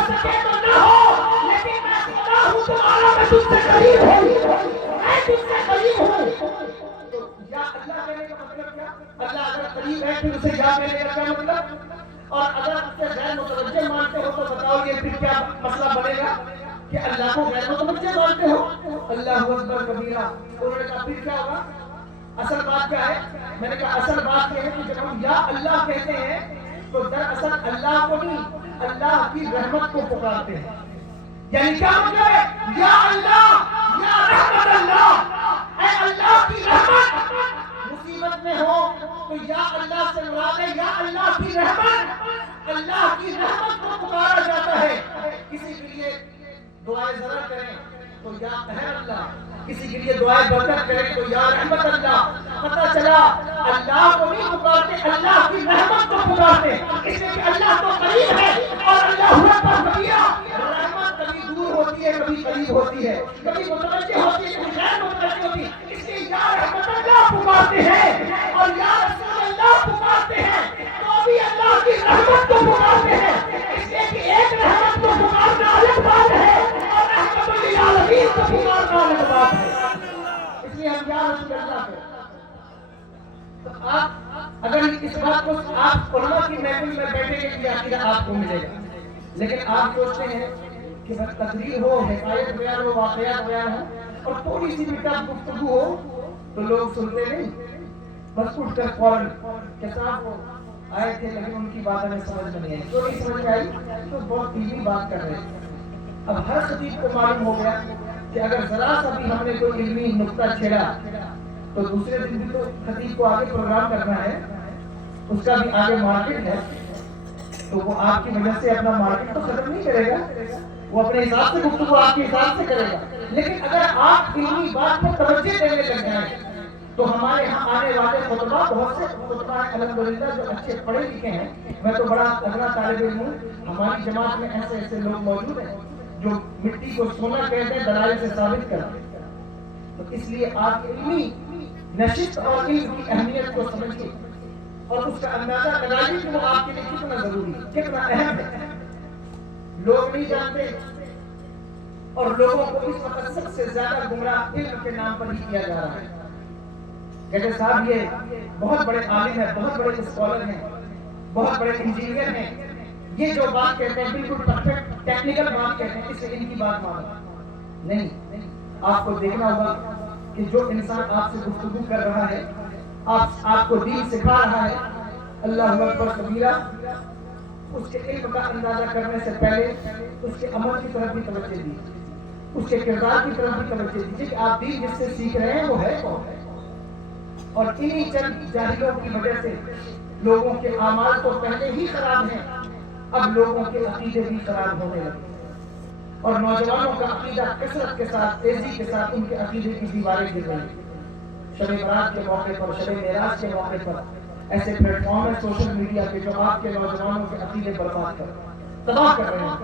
اللہ اگر قریب ہے پھر اسے یا کہنے کا کیا مطلب؟ اور اگر اس سے غیر متوجہ مانتے ہو تو بتاؤ یہ پھر کیا مسئلہ بنے گا کہ اللہ کو غیر متوجہ مانتے ہو؟ اللہ اکبر کبیرہ. انہوں نے کہا پھر کیا ہوگا؟ اصل بات کیا ہے؟ میں نے کہا اصل بات یہ ہے کہ جب ہم یا اللہ کہتے ہیں تو دراصل اللہ کو نہیں اللہ کی رحمت کو پکارتے ہیں. یعنی کیا مطلب ہے؟ یا اللہ، یا رحمت اللہ، اے اللہ کی رحمت. مصیبت میں ہو تو یا اللہ سے مراد ہے یا اللہ کی رحمت. اللہ کی رحمت کو پکارا جاتا ہے. کسی کے لیے دعائے ذرا کریں تو یا قہر اللہ، کسی کے لیے دعائے برکت کریں تو یا رحمت اللہ. پتہ چلا اللہ کو نہیں پکارتے، اللہ کی رحمت کو پکارتے، اس لیے کہ اللہ تو قریب ہے اور اللہ اکبر کبیرہ. رحمت کبھی دور ہوتی ہے، کبھی قریب ہوتی ہے، کبھی متوجہ ہوتی ہے، کبھی غیر متوجہ ہوتی ہے. اس لیے یا رحمت اللہ پکارتے ہیں اور یا رسول اللہ پکارتے ہیں تو بھی اللہ کی رحمت کو پکارتے ہیں. اس لیے کہ ایک رحمت کو پکارنا الگ بات ہے اور رحمت للعالمین کو پکارنا الگ بات ہے. اس لیے ہم یا رسول اللہ کہتے ہیں. تو آپ اگر اس بات کو آپ علماء کی محفل میں بیٹھے کے لیے عقیدہ آپ کو ملے گا، لیکن آپ سوچتے ہیں کہ بس تقریر ہو، حکایت بیان ہو، واقعات بیان ہو اور تھوڑی سی میٹھا گفتگو ہو تو لوگ سنتے نہیں، بس اٹھ کر فوراً کہ صاحب وہ آئے تھے لیکن ان کی بات ہمیں سمجھ میں نہیں آئی. تو نہیں سمجھ میں آئی تو بہت دینی بات کر رہے تھے. اب ہر خطیب کو معلوم ہو گیا کہ اگر ذرا سا بھی ہم نے کوئی علمی نقطہ چھیڑا تو دوسرے دن بھی تو خطیب کو آگے پروگرام کرنا ہے، اس کا بھی آگے مارکیٹ ہے، تو وہ آپ کی وجہ سے اپنا مارکیٹ تو ختم نہیں کرے گا، وہ اپنے حساب سے گفتگو آپ کے حساب سے کرے گا. لیکن اگر آپ علمی بات پر توجہ دینے لگ جائیں تو ہمارے یہاں آنے والے خطبہ بہت سے خطبہ الحمدللہ جو اچھے پڑھے لکھے ہیں. میں تو بڑا اگلا طالب علم ہوں، ہماری جماعت میں ایسے ایسے لوگ موجود ہیں جو مٹی کو سونا کہتے ہیں، دلائل سے ثابت کرتے ہیں. تو اس لیے آپ علمی نشست اور علم کی اہمیت کو سمجھیے اور اس کا اندازہ لگائیے کہ وہ آپ کے لیے کتنا ضروری ہے، کتنا اہم ہے. لوگ نہیں جانتے اور لوگوں کو اس وقت سب سے زیادہ گمراہ علم کے نام پر ہی کیا جا رہا ہے. کہتے صاحب یہ بہت بڑے عالم ہیں، بہت بڑے اسکالر ہیں، بہت بڑے انجینئر ہیں، یہ جو بات کہتے ہیں بالکل پرفیکٹ ٹیکنیکل بات کہتے ہیں، اس سے ان کی بات مانو. نہیں، آپ کو دیکھنا ہوگا کہ جو انسان آپ سے گفتگو کر رہا ہے، آپ کو دین سکھا رہا ہے، اللہ اکبر کبیرہ، اس کے علم کا اندازہ کرنے سے پہلے اس کے عمل کی طرف بھی توجہ دیجیے، اس کے کردار کی طرف بھی توجہ دیجیے کہ آپ دین جس سے سیکھ رہے ہیں وہ ہے کون. اور انہی چند جاہلوں کی وجہ سے لوگوں کے اعمال تو پہلے ہی خراب ہیں، اب لوگوں کے عقیدے بھی خراب ہونے لگے اور نوجوانوں کا عقیدہ کثرت کے ساتھ، تیزی کے ساتھ ان کے عقیدے کی دیواریں گر رہی ہیں. شب برات کے موقع پر، شب معراج کے موقع پر ایسے پلیٹ فارم ہے سوشل میڈیا کے جو آپ کے نوجوانوں کے عقیدے برباد کر تباہ کر رہے ہیں.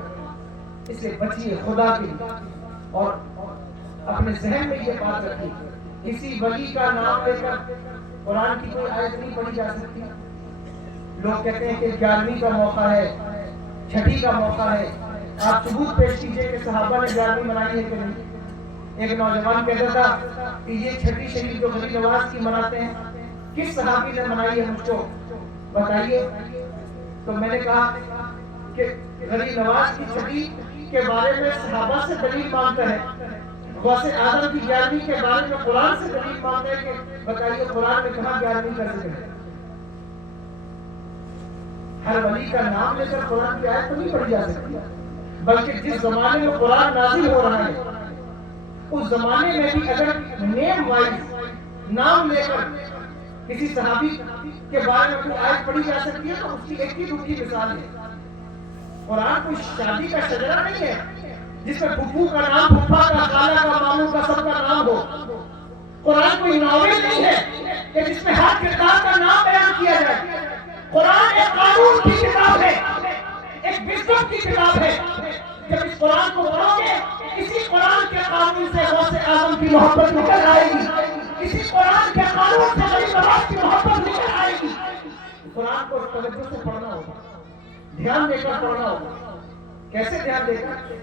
اس لیے بچیے خدا کے لیے اور اپنے ذہن میں یہ بات رکھیے، کسی ولی کا نام لے کر قرآن کی کوئی آیت نہیں پڑھی جا سکتی. لوگ کہتے ہیں کہ 11ویں کا موقع ہے، 6ٹھی کا موقع ہے. آپ ثبوت پیش کیجئے کہ صحابہ نے 11ویں منائی ہے کہ نہیں. ایک نوجوان کہتا تھا کہ یہ 6ٹھی شریف جو غریب نواز کی مناتے ہیں کس صحابی نے منائی ہے، مجھ کو بتائیے. تو میں نے کہا کہ غریب نواز کی 6ٹھی کے بارے میں صحابہ سے دلیل مانگتا ہے، غوث اعظم کی 11ویں کے بارے میں قرآن سے دلیل مانگتا ہے کہ بتائیے قرآن میں کہاں 11ویں کا ذکر ہے. ہر ولی کا نام لے کر قرآن کی آیت تو نہیں پڑھی جا سکتی، بلکہ جس زمانے میں قرآن نازل ہو رہا ہے اس زمانے میں بھی اگر نیم وائز نام لے کر کسی صحابی کے بارے میں کوئی آیت پڑھی جا سکتی ہے تو اس کی ایک ہی دکھی مثال ہے. قرآن کوئی شادی کا شجرہ نہیں ہے جس میں پھپھو کا نام، پھپھا کا، خالہ کا، ماموں کا، سب کا نام ہو. قرآن کوئی ناول نہیں ہے کہ جس میں ہر کردار کا نام بیان کیا جائے. قرآن ایک قانون کی کتاب ہے، ایک وزڈم کی کتاب ہے. جب اس قرآن کو پڑھو گے اسی قرآن کے قانون سے غوث اعظم کی محبت نکل آئے گی، اسی قرآن کے قانون سے غریب نواز کی محبت نکل آئے گی. قرآن کو توجہ سے پڑھنا ہوگا، دھیان دے کر پڑھنا ہوگا. کیسے دھیان دے کر؟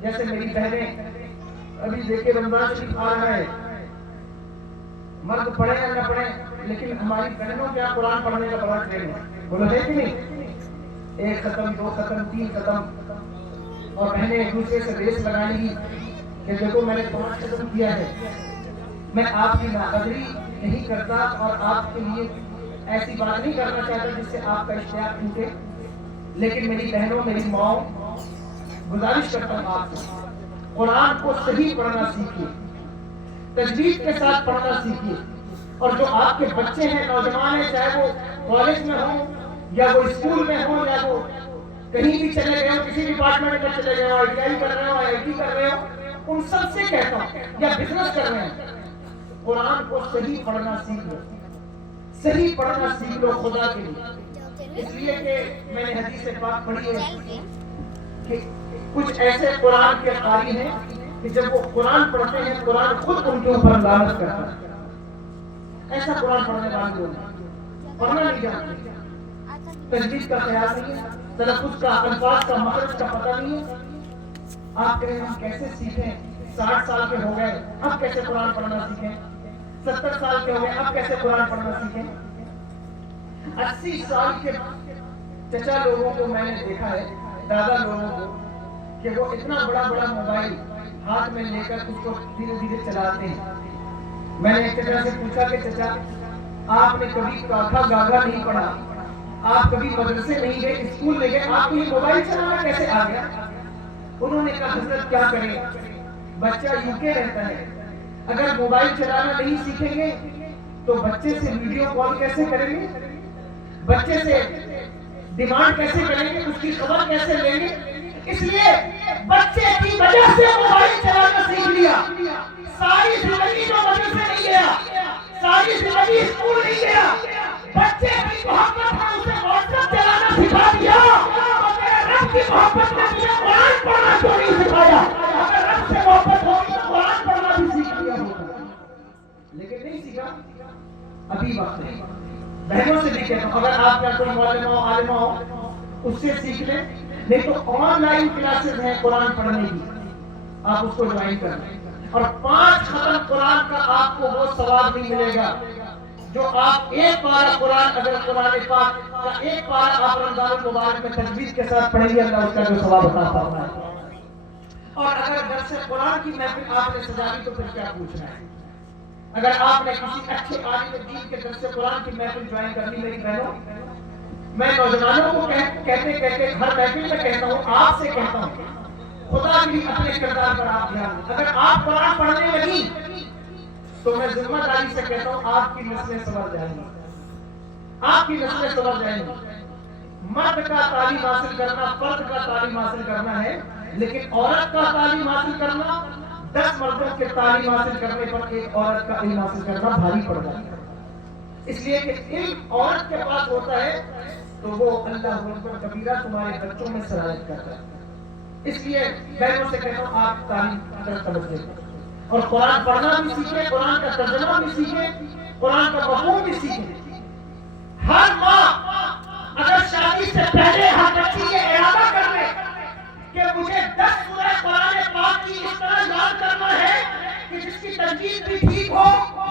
جیسے میری بہنیں ابھی دیکھیں رمضان شریف آ رہا ہے، مرد پڑھے یا نہ پڑھے لیکن ہماری بہنوں کیا قرآن پڑھنے کا بڑا ٹرینڈ ہے، بولو ہے کہ نہیں؟ 1 ختم 2 ختم 3 ختم، اور بہنیں ایک دوسرے سے ریس لگائیں گی کہ دیکھو میں نے 5 ختم کیا ہے۔ میں آپ کی ناقدری نہیں کرتا اور آپ کے لیے ایسی بات نہیں کرنا چاہتا جس سے آپ کا اشتیاق ٹوٹے، لیکن میری بہنوں میری ماں گزارش کرتا ہوں آپ سے، قرآن کو صحیح پڑھنا سیکھیے، تجوید کے ساتھ پڑھنا سیکھیے، اور جو آپ کے بچے ہیں نوجوان ہیں، چاہے وہ کالج میں ہوں یا وہ اسکول میں ہوں یا وہ کہیں بھی چلے گئے ہو، کسی ڈپارٹمنٹ میں چلے گئے ہو، ITI کر رہے ہو IIT کر رہے ہو، ان سب سے کہتا ہوں یا بزنس کر رہے ہیں، قرآن کو صحیح پڑھنا سیکھ لو، صحیح پڑھنا سیکھ لو خدا کے لیے۔ اس لیے کہ میں نے حدیث پاک پڑھی ہے کہ کچھ ایسے قرآن کے قاری ہیں کہ جب وہ قرآن پڑھتے ہیں قرآن خود ان کے اوپر لعنت کرتا ہے۔ ایسا قرآن پڑھنے والے لوگ پڑھنا نہیں جانتے، تجوید کا خیال نہیں ہے، تلفظ کا، الفاظ کا، مخرج کا پتہ نہیں ہے۔ آپ کہیں ہم کیسے سیکھیں؟ 60 سال کے ہو گئے اب کیسے قرآن پڑھنا سیکھیں؟ 70 سال کے ہو گئے اب کیسے قرآن پڑھنا سیکھیں؟ 80 سال کے چچا لوگوں کو میں نے دیکھا ہے، دادا لوگوں کو، کہ وہ اتنا بڑا بڑا موبائل ہاتھ میں لے کر اس کو دھیرے دھیرے چلاتے ہیں۔ میں نے ایک چچا سے پوچھا کہ چچا آپ نے کبھی کاکھا گاگا نہیں پڑھا، آپ کبھی مدرسے نہیں گئے، اسکول نہیں گئے، آپ کو یہ موبائل چلانا کیسے آ گیا؟ انہوں نے کہا حضرت کیا کریں، بچہ UK رہتا ہے، اگر موبائل چلانا نہیں سیکھیں گے تو بچے سے ویڈیو کال کیسے کریں گے، بچے سے ڈیمانڈ کیسے کریں گے، اس کی خبر کیسے لیں گے؟ اس لیے بچے کی وجہ سے موبائل چلانا سیکھ لیا، ساری زندگی جو مدرسے نہیں گیا، ساری زندگی اسکول نہیں گیا، بچے کی محبت نے اسے واٹس ایپ چلانا سکھا دیا، اور میرے رب کی محبت نے مجھے قرآن پڑھنا کیوں نہیں سکھایا؟ اگر رب سے محبت ہوگی تو قرآن پڑھنا بھی سیکھ لیا ہوگا، لیکن نہیں سیکھا، ابھی وقت ہے۔ بہنوں سے بھی کہتا ہوں اگر آپ کا کوئی معلمہ ہو عالمہ ہو اس سے سیکھ لیں، نہیں تو آن لائن کلاسز ہیں قرآن پڑھنے کی، آپ اس کو جوائن کر لیں، اور 5 ختم قرآن کا آپ کو وہ ثواب نہیں ملے گا جو آپ 1 پارہ قرآن، اگر قرآن پاک کا 1 پارہ آپ رمضان المبارک میں تجوید کے ساتھ پڑھیں گے اللہ اس کا جو ثواب عطا فرمائے۔ اور اگر درس قرآن کی محفل آپ نے سجا لی تو پھر کیا پوچھنا ہے؟ اگر آپ نے کسی اچھے عالم دین کے درس قرآن کی محفل جوائن کر لی، میری بہنوں، میں نوجوانوں کو کہتے کہتے ہر محفل میں کہتا ہوں، آپ سے کہتا ہوں، خدا بھی اپنے کردار پر آپ دھیان دیں۔ اگر آپ قرآن پڑھنے لگی تو میں ذمہ داری سے کہتا ہوں آپ کی نسلیں سنور جائیں گی، آپ کی نسلیں سنور جائیں گی۔ مرد کا تعلیم حاصل کرنا، فرد کا تعلیم حاصل کرنا ہے، لیکن عورت کا تعلیم حاصل کرنا 10 مردوں کے تعلیم حاصل کرنے پر ایک عورت کا علم حاصل کرنا بھاری پڑ جاتا ہے۔ اس لیے کہ علم عورت کے پاس ہوتا ہے تو وہ اللہ اکبر کبیرہ تمہارے بچوں میں سرایت کرتا ہے۔ اس لیے بہنوں سے کہتا ہوں آپ تعلیم کی طرف توجہ دیں اور قرآن پڑھنا بھی سیکھیں، قرآن کا ترجمہ بھی سیکھیں، قرآن کا مفہوم بھی سیکھیں۔ ہر ماں اگر شادی سے پہلے ہر بچی یہ ارادہ کر لے کہ مجھے 10 سورہ قرآن پاک کی اس طرح یاد کرنا ہے کہ جس کی تجوید بھی ٹھیک ہو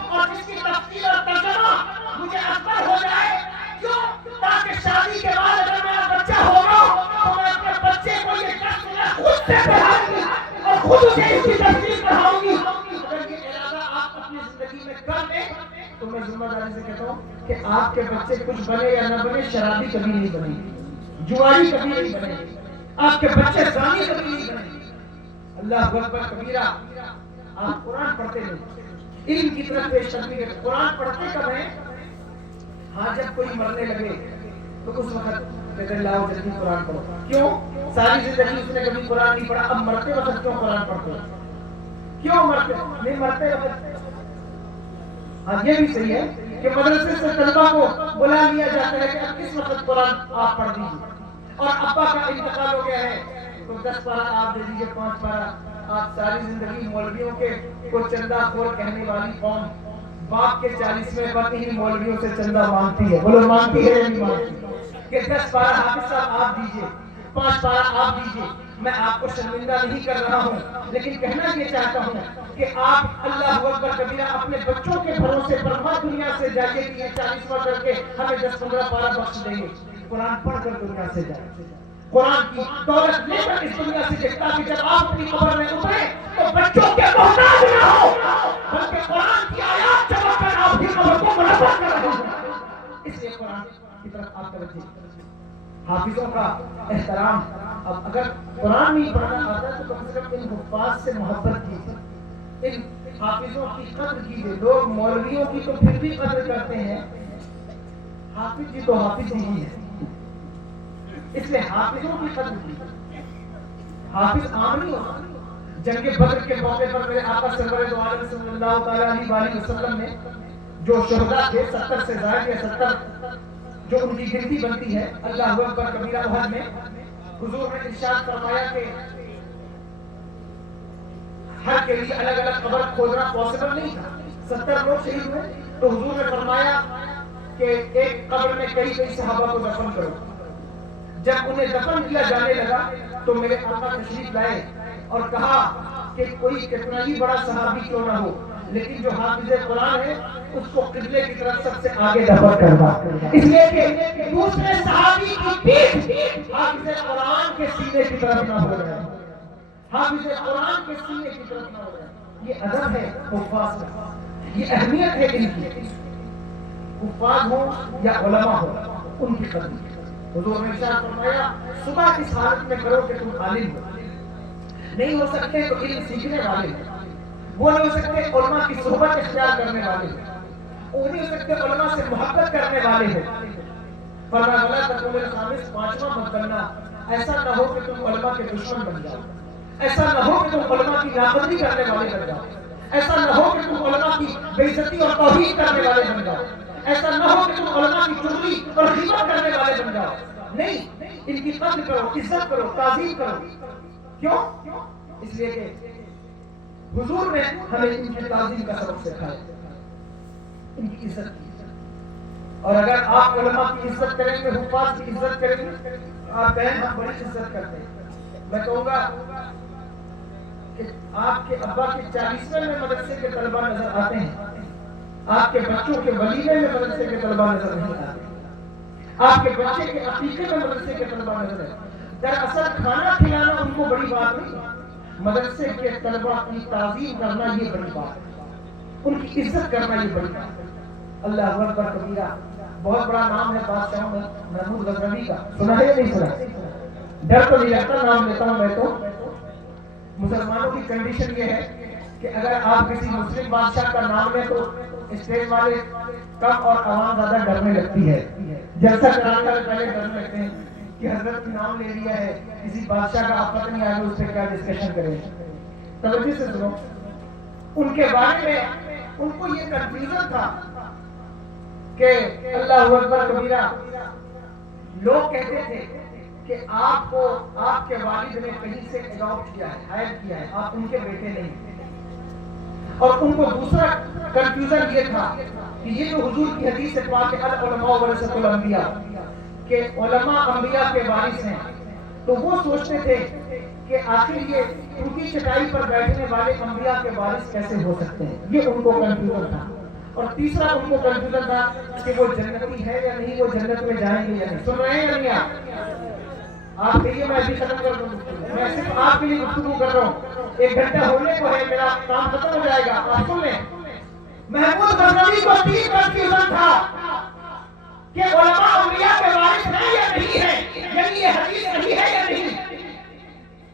اور جس کی تفسیر اور ترجمہ مجھے اکبر ہو جائے، کیوں؟ تاکہ شادی کے بعد اگر میرا بچہ ہوگا تو میں اپنے بچے کو یہ 10 سورہ خود سے پڑھاؤں گی اور خود اسے اس کی تفسیر پڑھاؤں گی۔ اگر یہ ارادہ آپ اپنی زندگی میں کر لیں تو میں ذمہ داری سے کہتا ہوں کہ آپ کے بچے کچھ بنے یا نہ بنے، شرابی کبھی نہیں بنے گی، جواری کبھی نہیں بنے گی، آپ کے بچے زانی کبھی نہیں بنے گی۔ اللہ اکبر کبیرہ۔ آپ قرآن پڑھتے ہیں، علم کی طرف پیش قدمی کرتے، قرآن پڑھتے کب ہیں؟ ہاں جب کوئی مرنے لگے تو اس وقت کہتے اللہ جلدی قرآن پڑھو۔ کیوں؟ ساری زندگی اس نے کبھی قرآن نہیں پڑھا، اب مرتے وقت کیوں قرآن پڑھتے ہیں؟ کیوں مرتے نہیں؟ مرتے وقت ہاں یہ بھی صحیح ہے کہ مدرسے سے طلبہ کو بلا لیا جاتا ہے کہ اب اس وقت قرآن آپ پڑھ دیجیے، اور ابا کا انتقال ہو گیا ہے تو 10 پارہ آپ دے دیجیے، 5 پارہ۔ آپ ساری زندگی مولویوں کے کو چندہ خور کہنے والی قوم باپ کے 40ویں پر ہی مولویوں سے چندہ مانگتی ہے، بولو مانگتی ہے یا نہیں مانگتی؟ کہ 10 پارہ حافظ صاحب آپ دیجیے، 5 پارہ آپ دیجیے۔ میں آپ کو شرمندہ نہیں کر رہا ہوں، لیکن کہنا یہ چاہتا ہوں کہ آپ اللہ اکبر کبیرہ اپنے بچوں کے بھروسے پر مت دنیا سے جائیے کہ یہ 40واں کر کے ہمیں 10-15 پارہ بخش دیں گے۔ قرآن پڑھ کر دنیا سے جائیں، قرآن کی دولت لے کر اس دنیا سے جائیں، تاکہ جب آپ اپنی قبر میں اتریں تو بچوں کے محتاج نہ ہو، بلکہ قرآن کی آیات چلا کر آپ کی قبر کو منور کر رہے ہیں۔ اس لیے قرآن کی طرف آپ توجہ، حافظوں کا احترام۔ اب اگر قرآن نہیں پڑھنا آتا تو کم سے کم ان حفاظ سے محبت کیجیے، ان حافظوں کی قدر کیجیے۔ لوگ مولویوں کی تو پھر بھی قدر کرتے ہیں، حافظ جی تو حافظ ہی ہے، اس لیے حافظوں کی قدر کیجیے۔ حافظ عام نہیں ہوتا۔ جنگ بدر کے موقع پر میرے آقا سرور دو عالم صلی اللہ تعالیٰ علیہ وسلم نے جو شہداء تھے 70 سے زائد یا 70 جو ان کی گنتی بنتی ہے، اللہ اکبر کبیرہ احد میں حضور نے ارشاد فرمایا کہ ہر کے لیے الگ الگ قبر کھودنا پاسبل نہیں تھا، 70 لوگ شہید ہوئے تو حضور نے فرمایا کہ ایک قبر میں کئی صحابہ کو دفن کرو۔ جب انہیں دفن کیا جانے لگا تو میرے آقا تشریف لائے اور کہا کہ کوئی کتنا ہی بڑا صحابی کیوں نہ ہو، لیکن جو حافظ قرآن ہے اس کو قبلے کی طرف سب سے آگے دفن کرنا، اس لیے کہ دوسرے صحابی کی پیٹھ حافظ قرآن کے سینے کی طرف نہ ہو جائے، حافظ قرآن کے سینے کی طرف نہ ہو جائے۔ یہ ادب ہے حفاظ کا، یہ اہمیت ہے ان کی، حفاظ ہو یا علماء ہو ان کی قدر۔ حضور نے ارشاد فرمایا صبح اس حالت میں کرو کہ تم عالم ہو، نہیں ہو سکتے تو علم سیکھنے والے ہو، وہ نہیں ہو سکتے علماء کی صحبت اختیار کرنے والے ہو، وہ نہیں ہو سکتے علماء سے محبت کرنے والے ہو۔ فرمایا ولا تکن الخامس، پانچواں مت بننا، ایسا نہ ہو کہ تم علماء کے دشمن بن جاؤ، ایسا نہ ہو کہ تم علماء کی نافرمانی کرنے والے بن جاؤ، ایسا نہ ہو کہ تم علماء کی بے عزتی اور توہین کرنے والے بن جاؤ، ایسا نہ ہو کہ تم علماء کی چغلی اور غیبت کرنے والے بن جاؤ۔ نہیں، ان کی قدر کرو، عزت کرو، تعظیم کرو۔ کیوں؟ اس لیے کہ حضور نے ہمیں ان کی تعظیم کا سبق سکھایا، ان کی عزت کی۔ اور اگر آپ علماء کی عزت کریں گے، حفاظ کی عزت کریں گے، آپ کہیں ہم بڑی عزت کرتے ہیں، میں کہوں گا کہ آپ کے ابا کے 40ویں میں مدرسے کے طلبہ نظر آتے ہیں، آپ کے بچوں کے ولیمے میں مدرسے کے طلبہ نظر نہیں آتے، آپ کے بچے کے عقیقے میں مدرسے کے طلبہ نظر آتے۔ دراصل کھانا کھلانا ان کو بڑی بات نہیں، مدرسے کے طلبہ کی تعظیم کرنا یہ بڑی بات ہے، ان کی عزت کرنا یہ بڑی بات ہے۔ اللہ اکبر کبیرہ بہت بڑا نام ہے بادشاہوں میں، محمود غزنوی کا، سنا ہے یا نہیں سنا؟ ڈر تو نہیں لگتا نام لیتا ہوں میں تو۔ مسلمانوں کی کنڈیشن یہ ہے کہ اگر آپ کسی مسلم بادشاہ کا نام لیں تو اسٹیج والے کم اور عوام زیادہ ڈرنے لگتی ہے، جلسہ کرانے والے پہلے ڈرنے لگتے ہیں کہ حضرت نام لے لیا ہے کسی بادشاہ کا، آپ پتہ نہیں آگے اس سے کیا ڈسکشن کریں۔ توجہ سے سنو، ان کے بارے میں ان کو یہ کنفیوژن تھا کہ اللہ اکبر کبیرہ، لوگ کہتے تھے کہ آپ کو آپ کے والد نے کہیں سے اڈاپٹ کیا ہے، ہائر کیا ہے، آپ ان کے بیٹے نہیں۔ اور ان کو دوسرا کنفیوژن یہ تھا کہ یہ جو حضور کی حدیث سے پاک ہے العلماء ورثۃ الانبیاء، کہ علماء انبیاء کے وارث ہیں، تو وہ سوچتے تھے کہ آخر یہ ٹوٹی چٹائی پر بیٹھنے والے انبیاء کے وارث کیسے ہو سکتے ہیں، یہ ان کو کنفیوژن تھا۔ اور تیسرا ان کو کنفیوژن تھا کہ وہ جنتی ہے یا نہیں، وہ جنت میں جائیں گے یا نہیں۔ سن رہے ہیں یا نہیں آپ کہیے میں ابھی ختم کر دوں، میں صرف آپ کے لیے گفتگو کر رہا ہوں، 1 گھنٹہ ہونے کو ہے، میرا کام ختم ہو جائے گا، آپ سن لیں۔ محمود غزنوی کو 3 کنفیوژن تھا کہ علماء انبیاء کے وارث ہیں یا نہیں ہیں، یعنی یہ حدیث صحیح ہے یا نہیں۔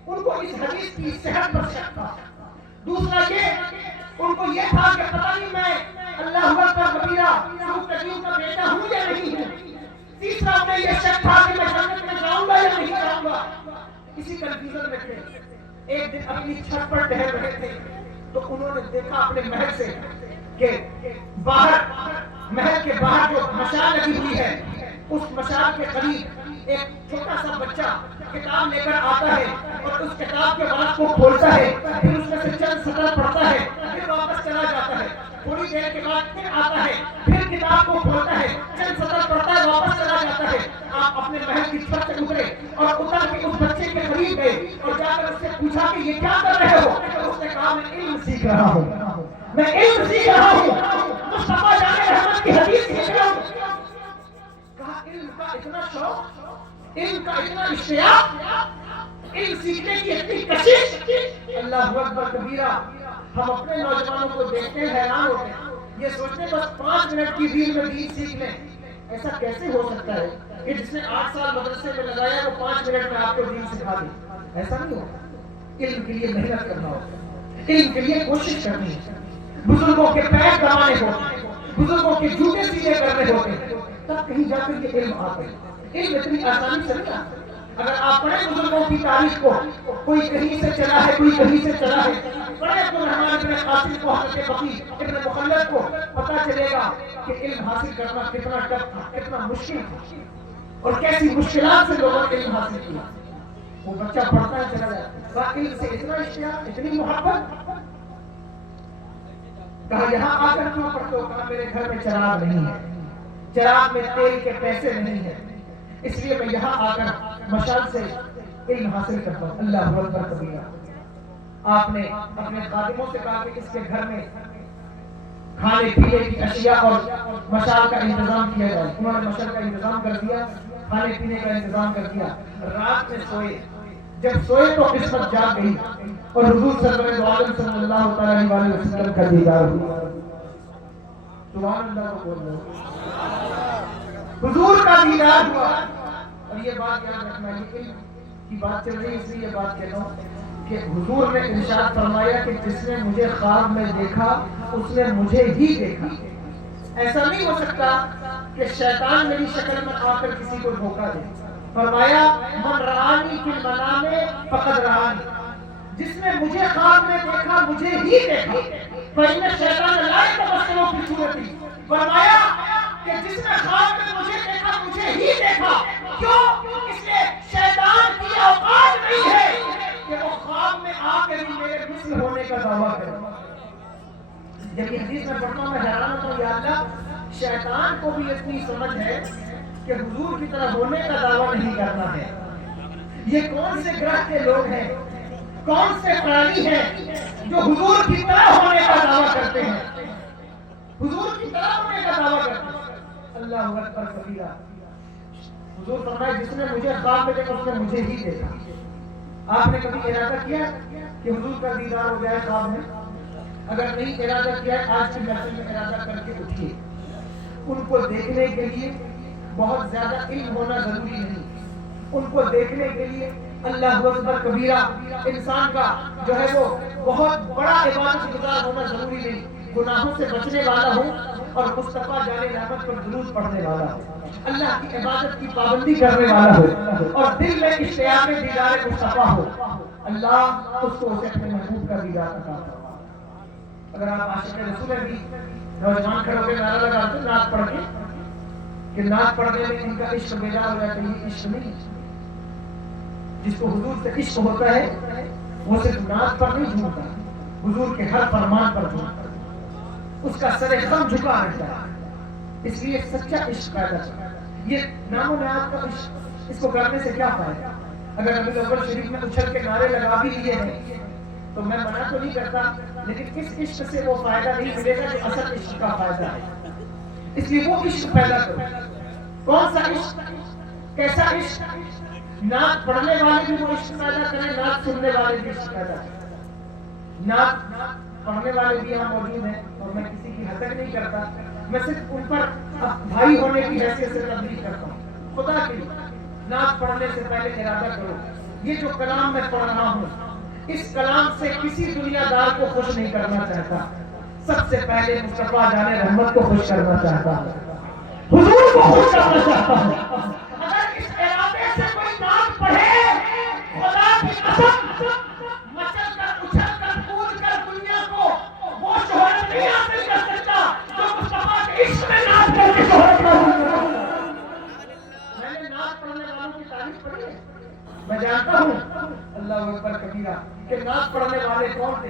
ان کو اس حدیث کی صحت پر شک تھا۔ دوسرا یہ ان کو یہ تھا کہ پتہ نہیں میں اللہ اکبر کبیرہ سلطان کا بیٹا ہوں یا نہیں ہوں۔ تیسرا انہیں یہ شک تھا کہ میں جنت میں جاؤں گا یا نہیں جاؤں گا۔ اسی کنفیوژن میں تھے۔ ایک دن اپنی چھت پر ٹہل رہے تھے تو انہوں نے دیکھا اپنے محل سے کہ باہر، محل کے باہر جو مشال لگی ہوئی ہے، اس مشال کے قریب ایک چھوٹا سا بچہ کتاب لے کر آتا ہے اور اس کتاب کے باغ کو کھولتا ہے، پھر اس میں سے چند سطر پڑھتا ہے، پھر واپس چلا جاتا ہے، تھوڑی دیر کے بعد پھر آتا ہے، پھر کتاب کو کھولتا ہے، چند سطر پڑھتا ہے، واپس چلا جاتا ہے۔ آپ اپنے محل کی چھت سے اترے اور اتر کے اس بچے کے قریب گئے اور علم کا اتنا شوق، علم کا اتنا اشتیاق، علم سیکھنے کی اتنی کشش، اللہ اکبر کبیرہ. ہم اپنے نوجوانوں کو دیکھتے ہیں حیران ہوتے ہیں، یہ سوچتے ہیں بس 5 منٹ کی ریل میں دین سیکھ لیں. ایسا کیسے ہو سکتا ہے کہ جس نے 8 سال مدرسے میں لگایا وہ 5 منٹ میں آپ کو دین سکھا دے؟ ایسا نہیں ہوتا. علم کے لیے محنت کرنا ہوتا ہے، علم کے لیے کوشش کرنی ہے، بزرگوں کے پیر دبانے ہوتے ہیں، بزرگوں کے جوتے سیدھے کرنے ہوتے ہیں، تب کہیں جا کر یہ علم آتا ہے. علم اتنی آسانی سے نہیں آتا. اگر آپ پڑھیں بزرگوں کی تاریخ کو، کوئی کہیں سے چلا ہے، کوئی کہیں سے چلا ہے، پڑھیں عبد الرحمن ابن قاسم کو، حضرت بقی ابن مخلد کو، پتہ چلے گا کہ علم حاصل کرنا کتنا ٹف تھا، کتنا مشکل تھا، اور کیسی مشکلات سے لوگوں نے علم حاصل کیا. وہ بچہ پڑھتا ہے چلا جاتا ہے، علم سے اتنا اشتیاق، اتنی محبت. کہا یہاں آ کر کیوں پڑھتے ہو؟ کہا میرے گھر میں چراغ نہیں ہے، چراغ میں تیل کے پیسے نہیں ہیں، اس لیے میں یہاں آ کر مشعل سے علم حاصل کرتا ہوں. اللہ اکبر کبیرہ. آپ نے اپنے خادموں سے کہا کہ اس کے گھر میں کھانے پینے کی اشیاء اور مشعل کا انتظام کیا جائے. انہوں نے مشعل کا انتظام کر دیا، کھانے پینے کا انتظام کر دیا. رات میں سوئے، جب سوئے تو قسمت جاگ گئی اور حضور صلی اللہ علیہ وسلم کا دیدار ہوا. سبحان اللہ کو بول رہے حضور کا دیدار ہوا. اور یہ بات یاد رکھنا، یہ علم کی بات چل رہی ہے اس لیے یہ بات کہتا ہوں کہ حضور نے ارشاد فرمایا کہ جس نے مجھے خواب میں دیکھا اس نے مجھے ہی دیکھا. ایسا نہیں ہو سکتا کہ شیطان میری شکل میں آ کر کسی کو دھوکہ دے. فرمایا من رآنی فی المنام فقد رآنی، جس نے مجھے خواب میں دیکھا مجھے ہی دیکھا. فإن الشیطان لا یتمثل فی صورتی، فرمایا کہ جس نے خواب میں مجھے دیکھا مجھے ہی دیکھا. کیوں؟ اس لیے شیطان کی اوقات نہیں ہے کہ وہ خواب میں آ کر ہی میرے مثل ہونے کا دعویٰ کرے. جب یہ حدیث میں پڑھتا ہوں میں حیران ہوتا ہوں، یا اللہ شیطان کو بھی اتنی سمجھ ہے کہ حضور کی طرح ہونے کا دعویٰ نہیں کرنا ہے. یہ کون سے گرہ کے لوگ ہیں، کون سے پرانی ہیں جو حضور کی طرح ہونے کا دعویٰ کرتے ہیں، حضور کی طرح ہونے کا دعویٰ کرتے ہیں. اللہ اکبر کبیرہ. حضور فرمائے جس نے مجھے خواب میں دیکھا اس نے مجھے ہی دیکھا. آپ نے کبھی ارادہ کیا کہ حضور کا دیدار ہو جائے خواب میں؟ اگر نہیں ارادہ کیا ہے آج کی محفل میں ارادہ کر کے اٹھیے. ان کو دیکھنے کے لیے بہت زیادہ علم ہونا ضروری نہیں. ان کو دیکھنے کے لیے اللہ اکبر کبیرہ انسان کا جو ہے وہ بہت بڑا عبادت گزار ہونا ضروری نہیں. گناہوں سے بچنے والا ہو اور مصطفیٰ جان رحمت پر درود پڑھنے والا ہو، اللہ کی عبادت کی پابندی کرنے والا ہو اور دل میں اشتیاق دیدار مصطفیٰ ہو، اللہ اس کو اسے اپنے محبوب کا دیدار عطا فرمائے. اگر آپ عاشق رسول ہیں بھی نوجوان کھڑے ہو کے نعرہ لگاتے ہیں نعت پڑھ کے کہ نعت پڑھنے میں ان کا عشق بیدار ہو جاتا ہے، یہ عشق نہیں. جس کو حضور سے عشق ہوتا ہے وہ صرف نعت پر نہیں جھومتا، حضور کے ہر فرمان پر جھومتا ہے، اس کا سر خم جھکا رہتا ہے. اس لیے سچا عشق پیدا کرتا ہے. یہ نام و نعت کا عشق، اس کو کرنے سے کیا فائدہ؟ اگر نبی الاول شریف میں اچھل کے نعرے لگا بھی لیے ہیں تو میں منع تو نہیں کرتا، لیکن اس عشق سے وہ فائدہ نہیں ملے گا جو اصل عشق کا فائدہ ہے. اس لیے وہ عشق پیدا کرو. کون سا عشق؟ کیسا عشق؟ نعت پڑھنے والے بھی وہ عشق پیدا کریں، نعت سننے والے بھی عشق پیدا کریں. نعت پڑھنے والے بھی یہاں موجود ہیں اور میں کسی کی حسد نہیں کرتا، میں صرف ان پر بھائی ہونے کی حیثیت سے تبلیغ کرتا ہوں. خدا کے لیے نعت پڑھنے سے پہلے ارادہ کرو یہ جو کلام میں پڑھ رہا ہوں اس کلام سے کسی دنیا دار کو خوش نہیں کرنا چاہتا، سب سے پہلے مصطفیٰ جان رحمت کو خوش کرنا چاہتا ہوں، حضور کو خوش کرنا چاہتا ہوں. اگر اس ارادے سے کوئی نعت پڑھے خدا کی قسم مچل کر اچھل کر کود کر دنیا کو وہ شہرت نہیں حاصل کر سکتا جو مصطفیٰ کے عشق میں نعت کر کے شہرت حاصل کرتا. میں نے نعت پڑھنے والوں کی تعریف پڑھی ہے، میں جانتا ہوں اللہ اکبر کبیرہ کہ نعت پڑھنے والے کون تھے.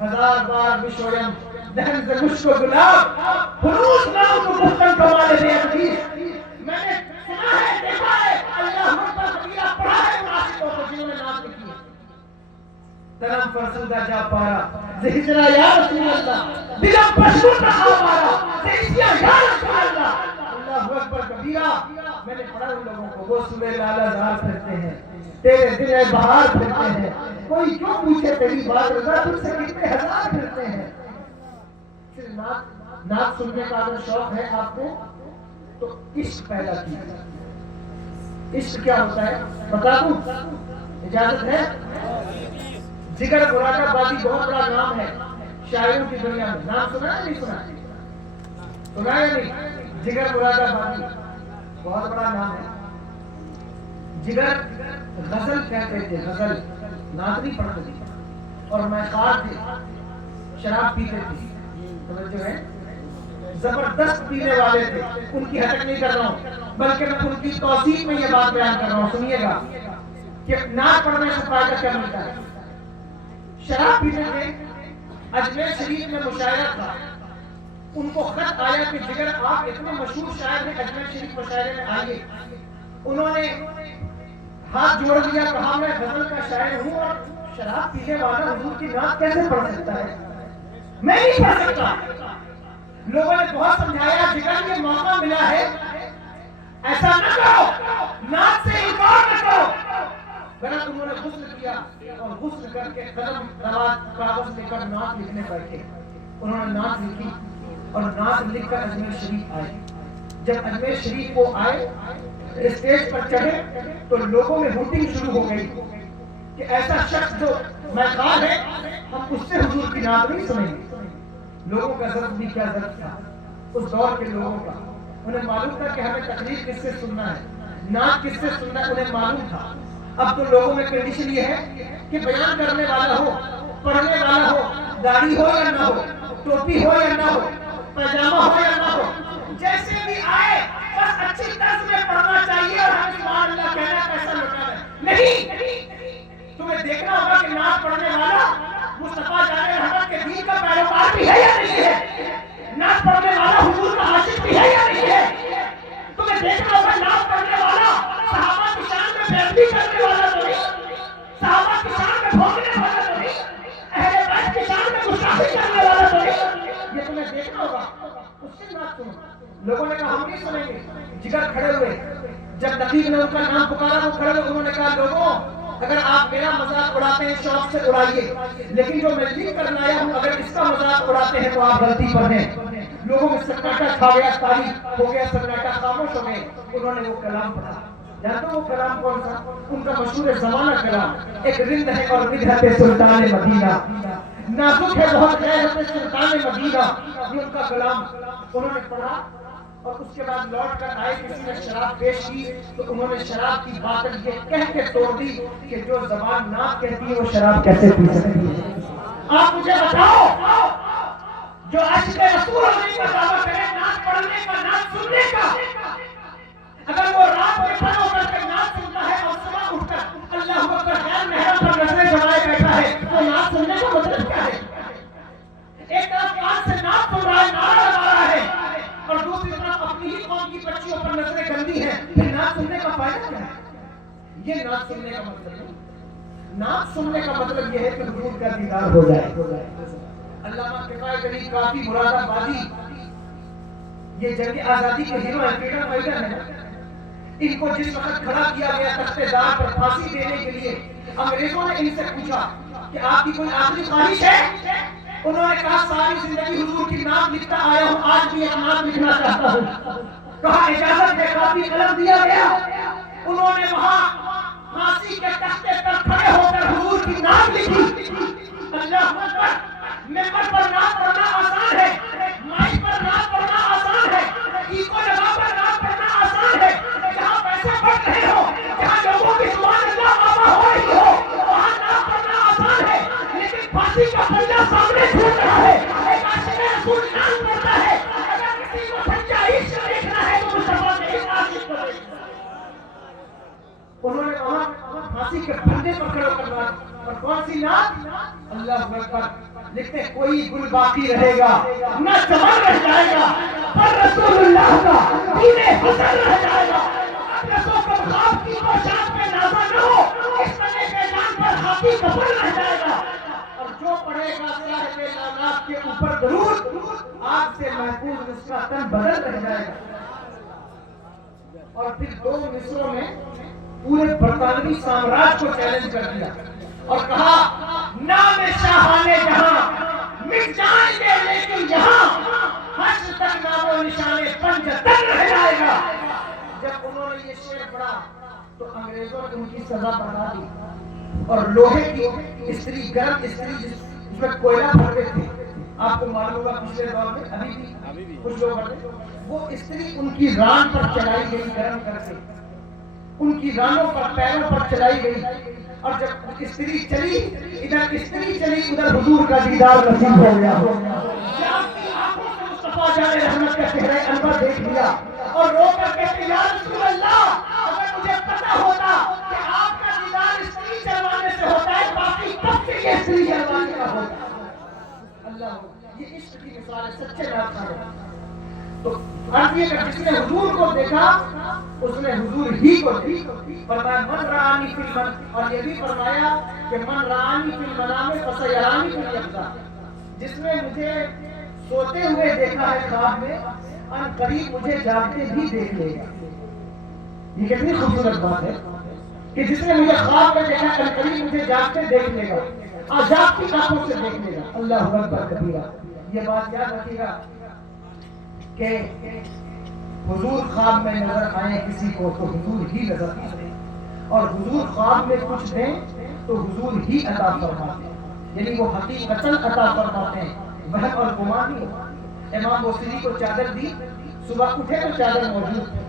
1000 بار وشویم دہن سے مشک و گلاب خلوص نام کو گفتن کمالے بے حدیث. میں نے سنا ہے، دیکھا ہے، اللہ اکبر کبیرہ پڑھا ہے ان عاشقوں کو جنہوں نے نعت لکھی ہے. تنم فرسودہ جا پارا زہجرہ یا رسول اللہ دلم پشکر رہا پارا زہجرہ یا رسول اللہ. اللہ اکبر کبیرہ. کیا؟ میں نے پڑھا ان لوگوں کو، وہ سورہ لالا زار پھرتے ہیں، تیرے دل بہار پھرتے ہیں، کوئی کیوں پوچھے تیری بات رضا، تجھ سے کتنے ہزار پھرتے ہیں۔ صرف نعت سننے کا اگر شوق ہے آپ کو تو عشق پیدا کیجیے۔ عشق کیا ہوتا ہے بتا دوں؟ اجازت ہے؟ جگر مراد آبادی بہت بڑا نام ہے شاعروں کی دنیا میں، نام سنا ہے نہیں سنا؟ سنا ہے نہیں؟ جگر مراد آبادی بہت بڑا نام ہے۔ جگر غزل کہتے تھے، غزل نعت نہیں پڑھتے تھے، اور میں خار تھے، شراب پیتے تھے، توجہ ہے، زبردست پینے والے تھے۔ ان کی حٹک نہیں کر رہا ہوں، بلکہ میں ان کی توصیف میں یہ بات بیان کر رہا ہوں، سنیے گا کہ نعت پڑھنے سے فائدہ کیا ملتا ہے۔ شراب پیتے تھے، اجمیر شریف میں مشاعرہ تھا، ان کو خط آیا کہ جگر آپ اتنے مشہور شاعر ہیں، اجمیر شریف مشاعرے میں آئیے۔ انہوں نے ہاتھ جوڑ دیا، کہا میں غزل کا شاعر ہوں اور شراب پینے والا حضور کی نعت کیسے پڑھ سکتا ہے؟ میں نہیں پڑھ سکتا۔ لوگوں نے بہت سمجھایا، جگر یہ موقع ملا ہے، ایسا نہ کرو، نعت سے انکار نہ کرو۔ غلط انہوں نے غسل کیا اور غسل کر کے قلم رواد کاغذ لے کر نعت لکھنے بیٹھے۔ انہوں نے نعت لکھی اور نعت لکھ کر اجمیر شریف آئے۔ جب اجمیر شریف کو آئے، اسٹیج پر چڑھے تو لوگوں میں ہوٹنگ شروع ہو گئی کہ ایسا شخص جو میخوار ہے، ہم اس سے حضور کی نعت نہیں سنیں گے۔ لوگوں کا ضرب بھی کیا ضرب تھا اس دور کے لوگوں کا، انہیں معلوم تھا کہ ہمیں تقریر کس سے سننا ہے، نعت کس سے سننا ہے، انہیں معلوم تھا۔ اب تو لوگوں میں کنڈیشن یہ ہے کہ بیان کرنے والا ہو، پڑھنے والا ہو، داڑھی ہو یا نہ ہو، ٹوپی ہو یا نہ ہو، پیجامہ ہو یا نہ ہو، جیسے بھی آئے بس اچھی طرز میں پڑھنا چاہیے اور ہمیں سبحان اللہ کہنا ہے، پیسہ لوٹانا ہے۔ نہیں، تمہیں دیکھنا ہوگا کہ نعت پڑھنے والا مصطفیٰ جان رحمت کے دین کا پیروکار بھی ہے یا نہیں ہے، نعت پڑھنے والا حضور کا عاشق بھی ہے یا نہیں ہے۔ تمہیں دیکھنا ہوگا نعت پڑھنے والا صحابہ کی شان میں بےادبی کرنے والا تو نہیں، صحابہ کی شان میں بھونکنے والا تو نہیں، اہل بیت کی شان میں گستاخی کرنے والا تو نہیں۔ یہ تمہیں دیکھنا ہوگا، اس سے نعت سنو۔ لوگوں نے کہا ہم نہیں سنیں گے۔ جگر کھڑے ہوئے، جب نقیب نے ان کا نام پکارا وہ کھڑے ہوئے، انہوں نے کہا لوگوں اگر آپ میرا مذاق اڑاتے ہیں شوق سے اڑائیے، لیکن جو میں لکھ کر لایا ہوں اگر اس کا مذاق اڑاتے ہیں تو آپ غلطی پر ہیں۔ لوگوں میں سناٹا چھا گیا، تاریخ ہو گیا، سناٹا، خاموش ہو گئے۔ انہوں نے وہ کلام پڑھا، جانتے وہ کلام کون سا؟ ان کا مشہور زمانہ کلام، ایک رند ہے اور ندھت سلطان مدینہ، نازک ہے بہت غیرت سلطان مدینہ، یہ ان کا کلام انہوں نے پڑھا۔ اور اس کے بعد لوٹ کر آئے، کسی نے شراب پیش کی تو انہوں نے شراب کی باطل یہ کہہ کے توڑ دی کہ جو زبان نعت کہتی ہے وہ شراب کیسے پی سکتی ہے۔ آپ مجھے بتاؤ، جو عاشق رسول ہونے کا دعویٰ کرے، نعت پڑھنے کا، نعت سننے کا، اگر وہ رات میں کھڑا ہو کر کے نعت سنتا ہے اور صبح اٹھ کر اللہ اکبر غیر محرم پر نظریں جمائے بیٹھا ہے تو نعت سننے کا مطلب کیا ہے؟ ایک طرف کان سے نعت سن رہا ہے، نعرہ لگا رہا ہے، اور دوسری طرف اپنی ہی قوم کی بچیوں پر نظریں گندی ہیں، پھر نعت سننے کا فائدہ کیا ہے؟ یہ نعت سننے کا مطلب ہے۔ نعت سننے کا مطلب یہ ہے کہ حضور کا دیدار ہو جائے۔ علامہ کفایت علی کافی مراد آبادی، یہ جنگ آزادی کے ہیرو ہیں، فریڈم فائٹر ہیں۔ ان کو جس وقت کھڑا کیا گیا تختے دار پر پھانسی دینے کے لیے، انگریزوں نے ان سے پوچھا کہ آپ کی کوئی آخری خواہش ہے؟ انہوں نے کہا ساری زندگی حضور کی نعت لکھتا آیا ہوں، آج بھی ایک نعت لکھنا چاہتا ہوں۔ کہا اجازت ہے، کافی قلم دیا گیا۔ انہوں نے وہاں پھانسی کے تختے پر کھڑے ہو کر حضور کی نعت لکھی۔ اللہ اکبر! ممبر پر نعت پڑھنا آسان ہے، مائک پر نعت پڑھنا آسان ہے، ایکو لگا کر نعت پڑھنا آسان ہے۔ جہاں پیسے بڑھ رہے ہو، جہاں لوگوں کی سبحان اللہ آبا ہو رہی ہو، وہاں نعت پڑھنا آسان ہے، لیکن پھانسی کا پنجہ سامنے چھوٹ رہا ہے، ایک عاشق رسول نعت پڑھتا ہے۔ اگر کسی کو سچا عشق دیکھنا ہے تو مصطفیٰ کے اس عاشق کو دیکھنا ہے۔ انہوں نے وہاں پھانسی کے پھندے پر کھڑے کر نعت، اور کون سی نعت؟ اللہ اکبر! لکھتے کوئی گل باقی رہے گا نہ چمن رہ جائے گا، پر رسول اللہ کا دین حسن رہ جائے گا۔ اقرسوں کو خواب کی پوشاک میں نازا نہ ہو، اس بنے کے جان پر ہاتھی کفن رہ جائے گا، اور جو پڑھے گا صاحب لعنات کے اوپر درود، آگ سے محفوظ اس کا تن بدل رہ جائے گا۔ اور پھر 2 مصروں میں پورے برطانوی سامراج کو چیلنج کر دیا اور کہا نام شاہان جہاں مٹ جائیں گے لیکن یہاں حشر تک نام و نشان پنجتن رہ جائے گا۔ جب انہوں نے یہ شعر پڑھا تو انگریزوں نے ان کی سزا بڑھا دی اور لوہے کی استری، گرم استری جس میں کوئلہ بھرتے تھے، آپ کو معلوم ہوگا پچھلے دور میں ابھی بھی کچھ لوگ بھرتے، وہ استری ان کی ران پر چلائی گئی گرم کر کے، ان کی رانوں پر پیروں پر چلائی گئی، اور جب استری چلی ادھر استری چلی ادھر حضور کا دیدار نصیب ہو گیا۔ مصطفیٰ جان رحمت کا چہرہ انور دیکھ لیا اور رو کر کہتے یا رسول اللہ، اگر مجھے پتا ہوتا کہ آپ کا دیدار استری چلوانے سے ہوتا ہے باقی کب سے یہ استری چلوانے کا ہوتا۔ اللہ، یہ عشق کی مثال ہے سچے نام کا۔ تو عرض یہ کہ جس نے حضور کو دیکھا اس نے حضور ہی کو دیکھا۔ فرمایا من رآنی فی المن، اور یہ بھی فرمایا کہ من رآنی فی المنام فسیرانی فی الیقظہ، جس نے مجھے سوتے ہوئے دیکھا ہے خواب میں ان قریب مجھے جاگتے بھی دیکھ لے گا۔ یہ کتنی خوبصورت بات ہے کہ جس نے مجھے خواب میں دیکھا ان قریب مجھے جاگتے دیکھ لے گا، عذاب کی آنکھوں سے دیکھ لے گا۔ اللہ اکبر کبیرہ۔ یہ بات یاد رکھیے گا کہ حضور خواب میں نظر آئے کسی کو تو حضور ہی نظر آئے، اور حضور خواب میں کچھ دیں تو حضور ہی عطا فرماتے ہیں، یعنی وہ حقیقتاً عطا فرماتے ہیں، وہم اور گمان نہیں ہوتا۔ امام بوصیری کو چادر دی، صبح اٹھے تو چادر موجود تھی۔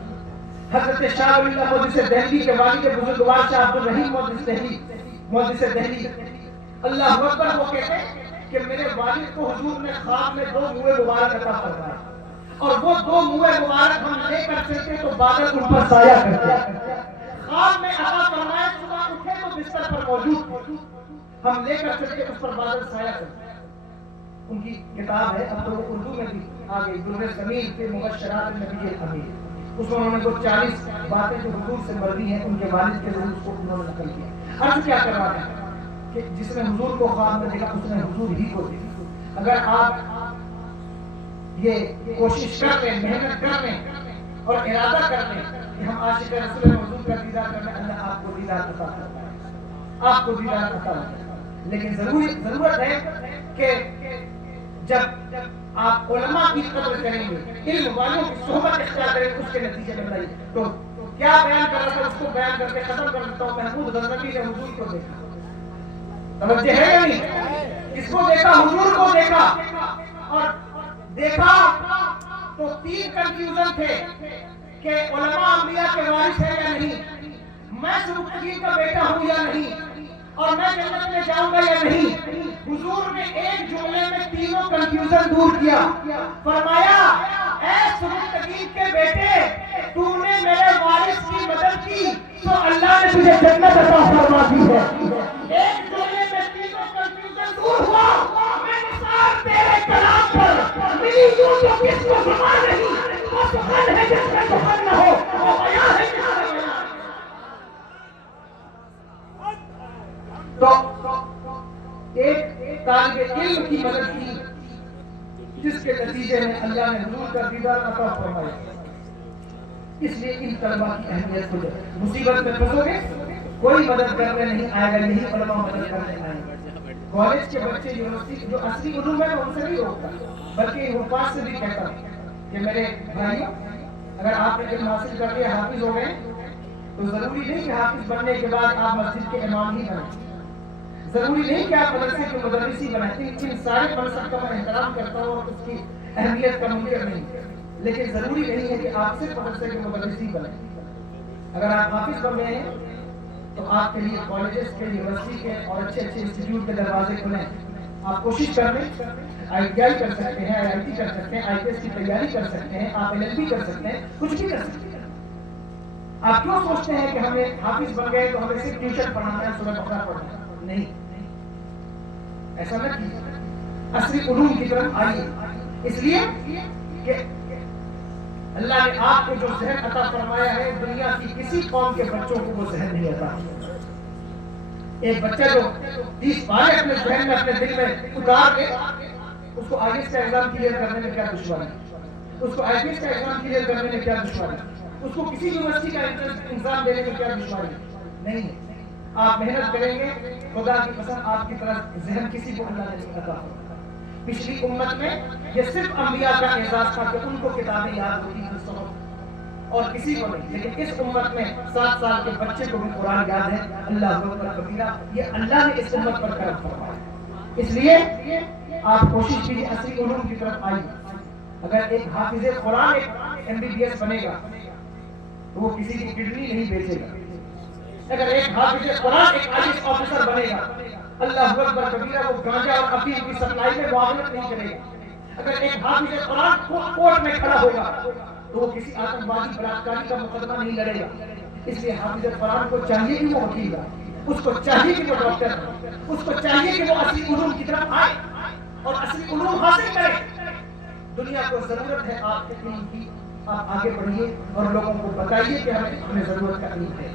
حضرت شاہ ولی اللہ محدث دہلوی کے والد بزرگوار شاہ عبد الرحیم محدث دہلوی اللہ اکبر، وہ کہتے ہیں کہ میرے والد کو حضور نے خواب میں 2 منہ مبارک عطا فرمائے، اور وہ 2 منہ مبارک ہم لے کر چلتے تو بادل ان پر سایہ کرتے۔ خواب میں عطا فرمائے، صبح اٹھے تو بستر پر موجود، ہم لے کر چلتے اس پر بادل سایہ کرتے۔ ان کی کتاب ہے، اب تو وہ اردو میں بھی آ گئی، در ضمیر فی مبشرات النبی الامین، اس میں انہوں نے وہ 40 باتیں جو حضور سے مروی ہیں ان کے والد کے ذریعے اس کو انہوں نے نقل کیا۔ عرض کیا کر رہا ہے کہ جس نے حضور کو خواب میں دیکھا اس نے حضور ہی کو دیکھا۔ اگر آپ یہ کوشش کر لیں، محنت کر لیں اور ارادہ کر لیں کہ ہم عاشق رسول حضور کا دیدار کرنا، اللہ آپ کو دیدار عطا فرمائے، آپ کو دیدار عطا فرمائے۔ لیکن ضرورت ہے کہ جب آپ علماء کی قدر کریں گے، علم والوں کی صحبت اختیار کریں گے، اس کے نتیجے میں بتائیے۔ تو کیا بیان کر رہا تھا اس کو بیان کر کے ختم کر دیتا ہوں۔ محمود غزنوی نے حضور کو دیکھا، توجہ ہے یا نہیں؟ کس کو دیکھا؟ حضور کو دیکھا، اور دیکھا تو 3 کنفیوژن تھے کہ علماء انبیاء کے وارث ہیں یا نہیں، میں سلطان کا بیٹا ہوں یا نہیں، اور میں جنت میں جاؤں گا یا نہیں۔ حضور نے ایک جملے میں تینوں کنفیوژن دور کیا، فرمایا اے سلطان کے بیٹے، تو نے میرے وارث کی مدد کی تو اللہ نے تجھے جنت عطا فرما دی ہے۔ ایک جملے میں تینوں کنفیوژن دور ہوا۔ میں نثار تیرے کلام پر ملی یوں تو کس کو زبان نہیں، وہ سخن ہے جس میں سخن نہ ہو، وہ بیان ہے جس میں بیان۔ تو ایک طالب علم کی مدد کی جس کے نتیجے میں اللہ نے حضور کا دیدار عطا فرمایا۔ اس لیے ان طلباء کی اہمیت کو مصیبت میں پھنسو گے کوئی مدد کرنے نہیں آئے گا، یہی علماء مدد کرنے آئے گا۔ کالج کے بچے یونیورسٹی جو اصلی علوم ہے ان سے نہیں روکتا، بلکہ حفاظ سے بھی کہتا کہ میرے بھائیوں، اگر آپ نے علم حاصل کر لیا، حافظ ہو گئے، تو ضروری نہیں کہ حافظ بننے کے بعد آپ مسجد کے امام ہی بنیں، ضروری نہیں کہ آپ مدرسے کے مدرسی بنائیں۔ ان سارے منصب کا میں احترام کرتا ہوں اور اس کی اہمیت کا منکر نہیں، لیکن ضروری نہیں ہے کہ آپ صرف مدرسے کے مدرسی بنیں۔ اگر آپ حافظ بن گئے ہیں تو آپ کے لیے کالجز کے، یونیورسٹی کے اور اچھے انسٹیٹیوٹ کے دروازے کھلیں۔ آپ کوشش کر لیں، ITI کر سکتے ہیں، IIT کر سکتے ہیں، IPS کی تیاری کر سکتے ہیں، آپ LLB کر سکتے ہیں، کچھ بھی کر سکتے ہیں۔ آپ کیوں سوچتے ہیں کہ ہمیں حافظ بن گئے تو ہمیں صرف ٹیوشن پڑھانا ہے، سورہ بقرہ پڑھنا ہے؟ نہیں، ایسا نہ کیجیے، اصلی علوم کی طرف آئیے، اس لیے کہ اللہ نے آپ کو جو ذہن عطا فرمایا ہے دنیا کی کسی قوم کے بچوں کو وہ ذہن نہیں عطا کیا۔ ایک بچہ جو 30 باریں اپنے ذہن میں، اپنے دل میں اتار لے، اس کو IAS کا ایگزام کلیئر کرنے میں کیا دشواری ہے، اس کو IPS کا ایگزام کلیئر کرنے میں کیا دشواری ہے، اس کو کسی یونیورسٹی کا انتظام دینے میں کیا دشواری نہیں ہے. آپ محنت کریں گے, خدا کی قسم آپ کی طرح ذہن کسی کو اللہ نے نہیں عطا فرمایا. پچھلی امت میں یہ صرف انبیاء کا اعزاز تھا کہ ان کو کتابیں یاد ہوتی تھیں صحف, اور کسی کو نہیں. لیکن اس امت میں 7 سال کے بچے کو بھی قرآن یاد ہے. اللہ اکبر کبیرہ, یہ اللہ نے اس امت پر کرم فرمایا. اس لیے آپ کوشش کیجیے اصلی علوم کی طرف آئیے. اگر ایک حافظ قرآن ایک MBBS بنے گا تو وہ کسی کی کڈنی نہیں بیچے گا. اگر ایک حافظ قرآن ایک IAS آفیسر بنے گا, اللہ اکبر کبیرہ, وہ گانجا اور افیون کی سپلائی میں معاونت نہیں کرے گا. اگر ایک حافظ قرآن کورٹ میں کھڑا ہوگا تو وہ کسی آتنکوادی بلاکاری کا مقدمہ نہیں لڑے گا. اس لیے حافظ قرآن کو چاہیے کہ وہ وکیل ہے, اس کو چاہیے کہ وہ ڈاکٹر ہے, اس کو چاہیے کہ وہ اصلی علوم کی طرف آئے اور اصلی علوم حاصل کرے. دنیا کو ضرورت ہے آپ کے علم کی. آپ آگے بڑھیے اور لوگوں کو بتائیے کہ ہمیں ضرورت کا علم ہے.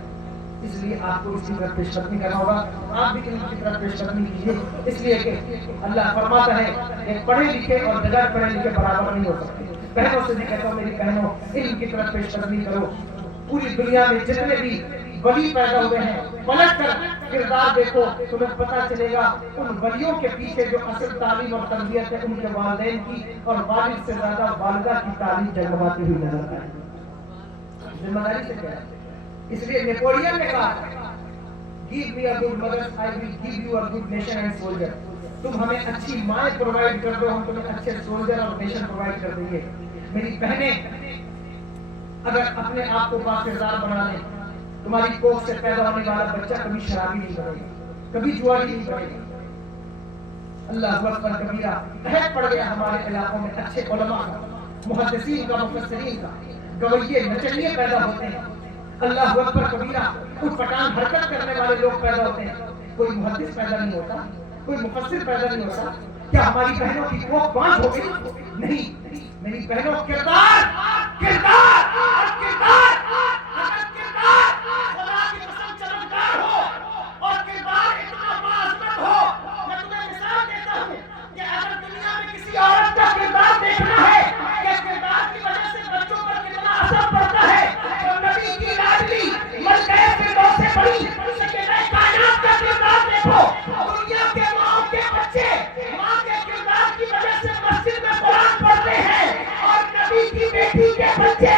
اس لیے آپ کو اس کی طرف پیش قدمی کرنا ہوگا. آپ بھی علم کی طرف پیش قدمی کیجیے, اس لیے کہ اللہ فرماتا ہے کہ پڑھے لکھے اور بغیر پڑھے لکھے برابر نہیں ہو سکتے. بہنوں سے میں کہتا ہوں, میری بہنوں, علم کی طرف پیش قدمی کرو. پوری دنیا میں جتنے بھی ولی پیدا ہوئے ہیں, پلٹ کر کردار دیکھو, تمہیں پتہ چلے گا ان ولیوں کے پیچھے جو اصل تعلیم اور تربیت ہے ان کے والدین کی, اور والد سے زیادہ والدہ کی تعلیم جگمگاتی ہوئی نظر آئے. ذمہ داری سے کہہ رہا ہے. اس لیے نیپولین نے کہا, give me a good mother, I will give you a good nation and soldier. تم ہمیں اچھی مائیں پرووائڈ کر دو, ہم تمہیں اچھے سولجر اور نیشن پرووائڈ کر دیں گے. میری بہنیں اگر اپنے آپ کو باکردار بنا لیں, تمہاری کوکھ سے پیدا ہونے والا بچہ کبھی شرابی نہیں بنے گا, کبھی جواری نہیں بنے گا. اللہ اکبر کبیرہ, عہد پڑ گیا ہمارے علاقوں میں اچھے علماء کا, محدثین کا, مفسرین کا, گویے نچلیے پیدا ہوتے ہیں. اللہ اکبر کبیرہ, کچھ پٹان حرکت کرنے والے لوگ پیدا ہوتے ہیں. کوئی محدث پیدا نہیں ہوتا, کوئی مفسر پیدا نہیں ہوتا. کیا ہماری بہنوں کی کوکھ بانجھ ہو گئی؟ نہیں. میری بہنوں, کردار کردار اور کردار, اگر کردار خدا کی قسم چمکدار ہو اور کردار اتنا باعظمت ہو, میں تمہیں مثال دیتا ہوں کہ اگر دنیا میں کسی عورت کا کردار دیکھنا ہے کہ کردار کی وجہ سے بچوں پر کتنا اثر پڑتا ہے, تو نبی کی لاڈلی ملکہ فردوس سے بڑی سیدہ کائنات کا کردار دیکھو. دنیا کے ماں کے بچے ماں کے کردار کی وجہ سے مسجد میں قرآن پڑھتے ہیں, اور نبی کی بیٹی کے بچے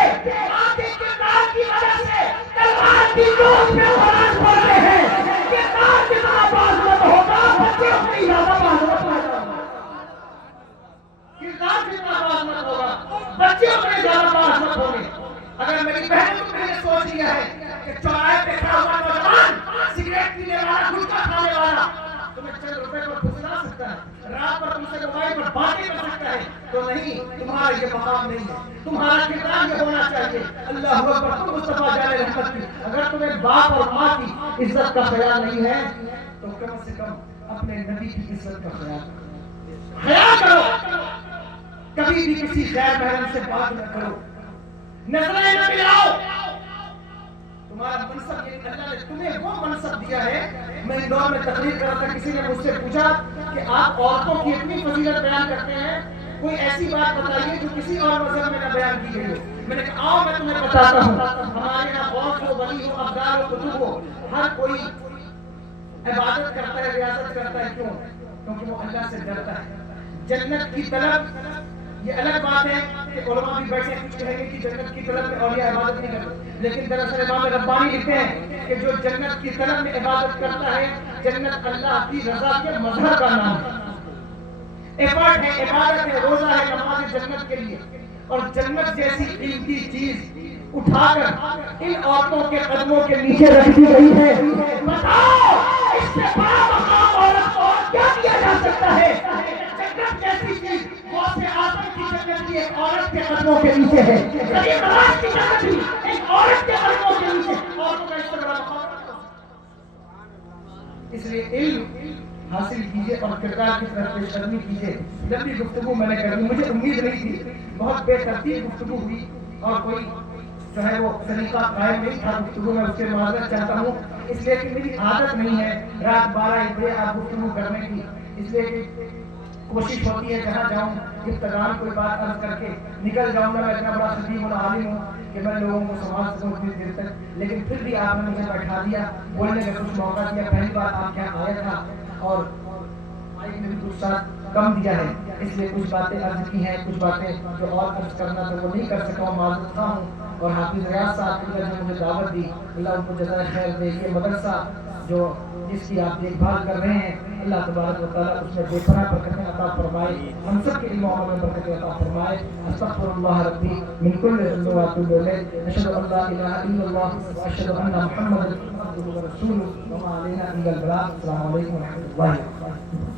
ماں کے کردار کی وجہ سے تلوار کی نوک میں قرآن پڑھتے ہیں. کردار جتنا باعزت ہوگا بچے اتنی زیادہ باعزت ہوگا. کردار جتنا باعزت ہوگا بچے اتنے زیادہ باعزت ہوں گے. اگر میری بہن تم نے سوچ لیا ہے کہ چوراہے پہ کھڑا ہوا نوجوان سگریٹ پینے والا, گٹکا کھانے والا تمہیں چند روپے پر پھسلا سکتا ہے, رات پر تم سے موبائل پر باتیں کر سکتا ہے, تو نہیں, تمہارا یہ مقام نہیں ہے. تمہارا کردار یہ ہونا چاہیے. اللہ اکبر, تم مصطفیٰ جان رحمت کی, اگر تمہیں باپ اور ماں کی عزت کا خیال نہیں ہے تو کم سے کم اپنے نبی کی عزت کا خیال کرو. کبھی بھی کسی غیر محرم سے بات نہ کرو, نظریں نہ ملاؤ. تمہارا منصب, یہ اللہ نے تمہیں وہ منصب دیا ہے. میں اندور میں تقریر کر رہا تھا, کسی نے مجھ سے پوچھا کہ آپ عورتوں کی اتنی فضیلت بیان کرتے ہیں, کوئی ایسی بات بتائیے جو کسی اور مذہب میں نہ بیان کی گئی ہو. میں نے کہا آؤ میں تمہیں بتاتا ہوں. ہمارے یہاں غوث ہو, ولی ہو, ابدال ہو, قطب ہو, ہر کوئی عبادت کرتا ہے, ریاضت کرتا ہے. کیوں؟ کیونکہ وہ اللہ سے ڈرتا ہے. جنت کی طلب یہ الگ بات ہے کہ علماء بھی بیٹھے کچھ کہیں گے کہ جنت کی طلب میں اولیاء عبادت نہیں کرتے, لیکن دراصل امام ربانی لکھتے ہیں کہ جو جنت کی طلب میں عبادت کرتا ہے, جنت اللہ کی رضا کے مظہر کا نام ہے. ایفرٹ ہے, عبادت ہے, روزہ ہے, نماز جنت کے لیے. اور جنت جیسی قیمتی چیز اٹھا کر ان عورتوں کے قدموں کے نیچے رکھ دی گئی ہے. بتاؤ اس سے بڑا مقام عورت کو کیا دیا جا سکتا ہے؟ جنت جیسی چیز غوث اعظم کی جنت بھی ایک عورت کے قدموں کے نیچے ہے. غریب نواز کی جنت بھی ایک عورت کے قدموں کے نیچے. عورتوں کا اس سے بڑا مقام. اس لیے علم حاصل کیجئے اور کردار کی طرف پیش قدمی کیجئے. لمبی گفتگو میں نے کر دی, مجھے امید نہیں تھی, بہت بے ترتیب گفتگو ہوئی اور کوئی جو ہے وہ طریقہ قائم نہیں تھا گفتگو میں, اس سے معذرت چاہتا ہوں. اس لیے کہ میری عادت نہیں ہے رات 12-1 بجے آپ گفتگو کرنے کی. اس لیے کہ کوشش ہوتی ہے جہاں جاؤں ابتداءً کوئی بات عرض کر کے نکل جاؤں گا. میں اتنا بڑا خطیب اور عالم ہوں کہ میں لوگوں کو سمجھ سکوں اتنی دیر تک، لیکن پھر بھی آپ نے مجھے بیٹھا دیا، بولنے کا کچھ موقع دیا. پہلی بار آپ کے یہاں آیا تھا اور مائک نے بھی کچھ ساتھ کم دیا ہے، اس لیے کچھ باتیں عرض کی ہیں، کچھ باتیں جو اور عرض کرنا تھا وہ نہیں کر سکا ہوں، معذرت خواہ ہوں. اور حافظ ریاض صاحب کی جو مجھے دعوت دی، اللہ ان کو جزائے خیر دے. یہ مدرسہ جو جس کی آپ دیکھ بھال کر رہے ہیں، اللہ تبارک و تعالیٰ اس میں بے پناہ برکتیں عطا فرمائے، ہم سب کے علم و عمل میں برکتیں عطا فرمائے. استغفر اللہ ربی من کل ذنب واتوب الیہ، اشہد ان لا الہ الا اللہ واشہد ان محمدا عبدہ ورسولہ وما علینا الا البلاغ. السلام علیکم و رحمۃ اللہ وبرکاتہ.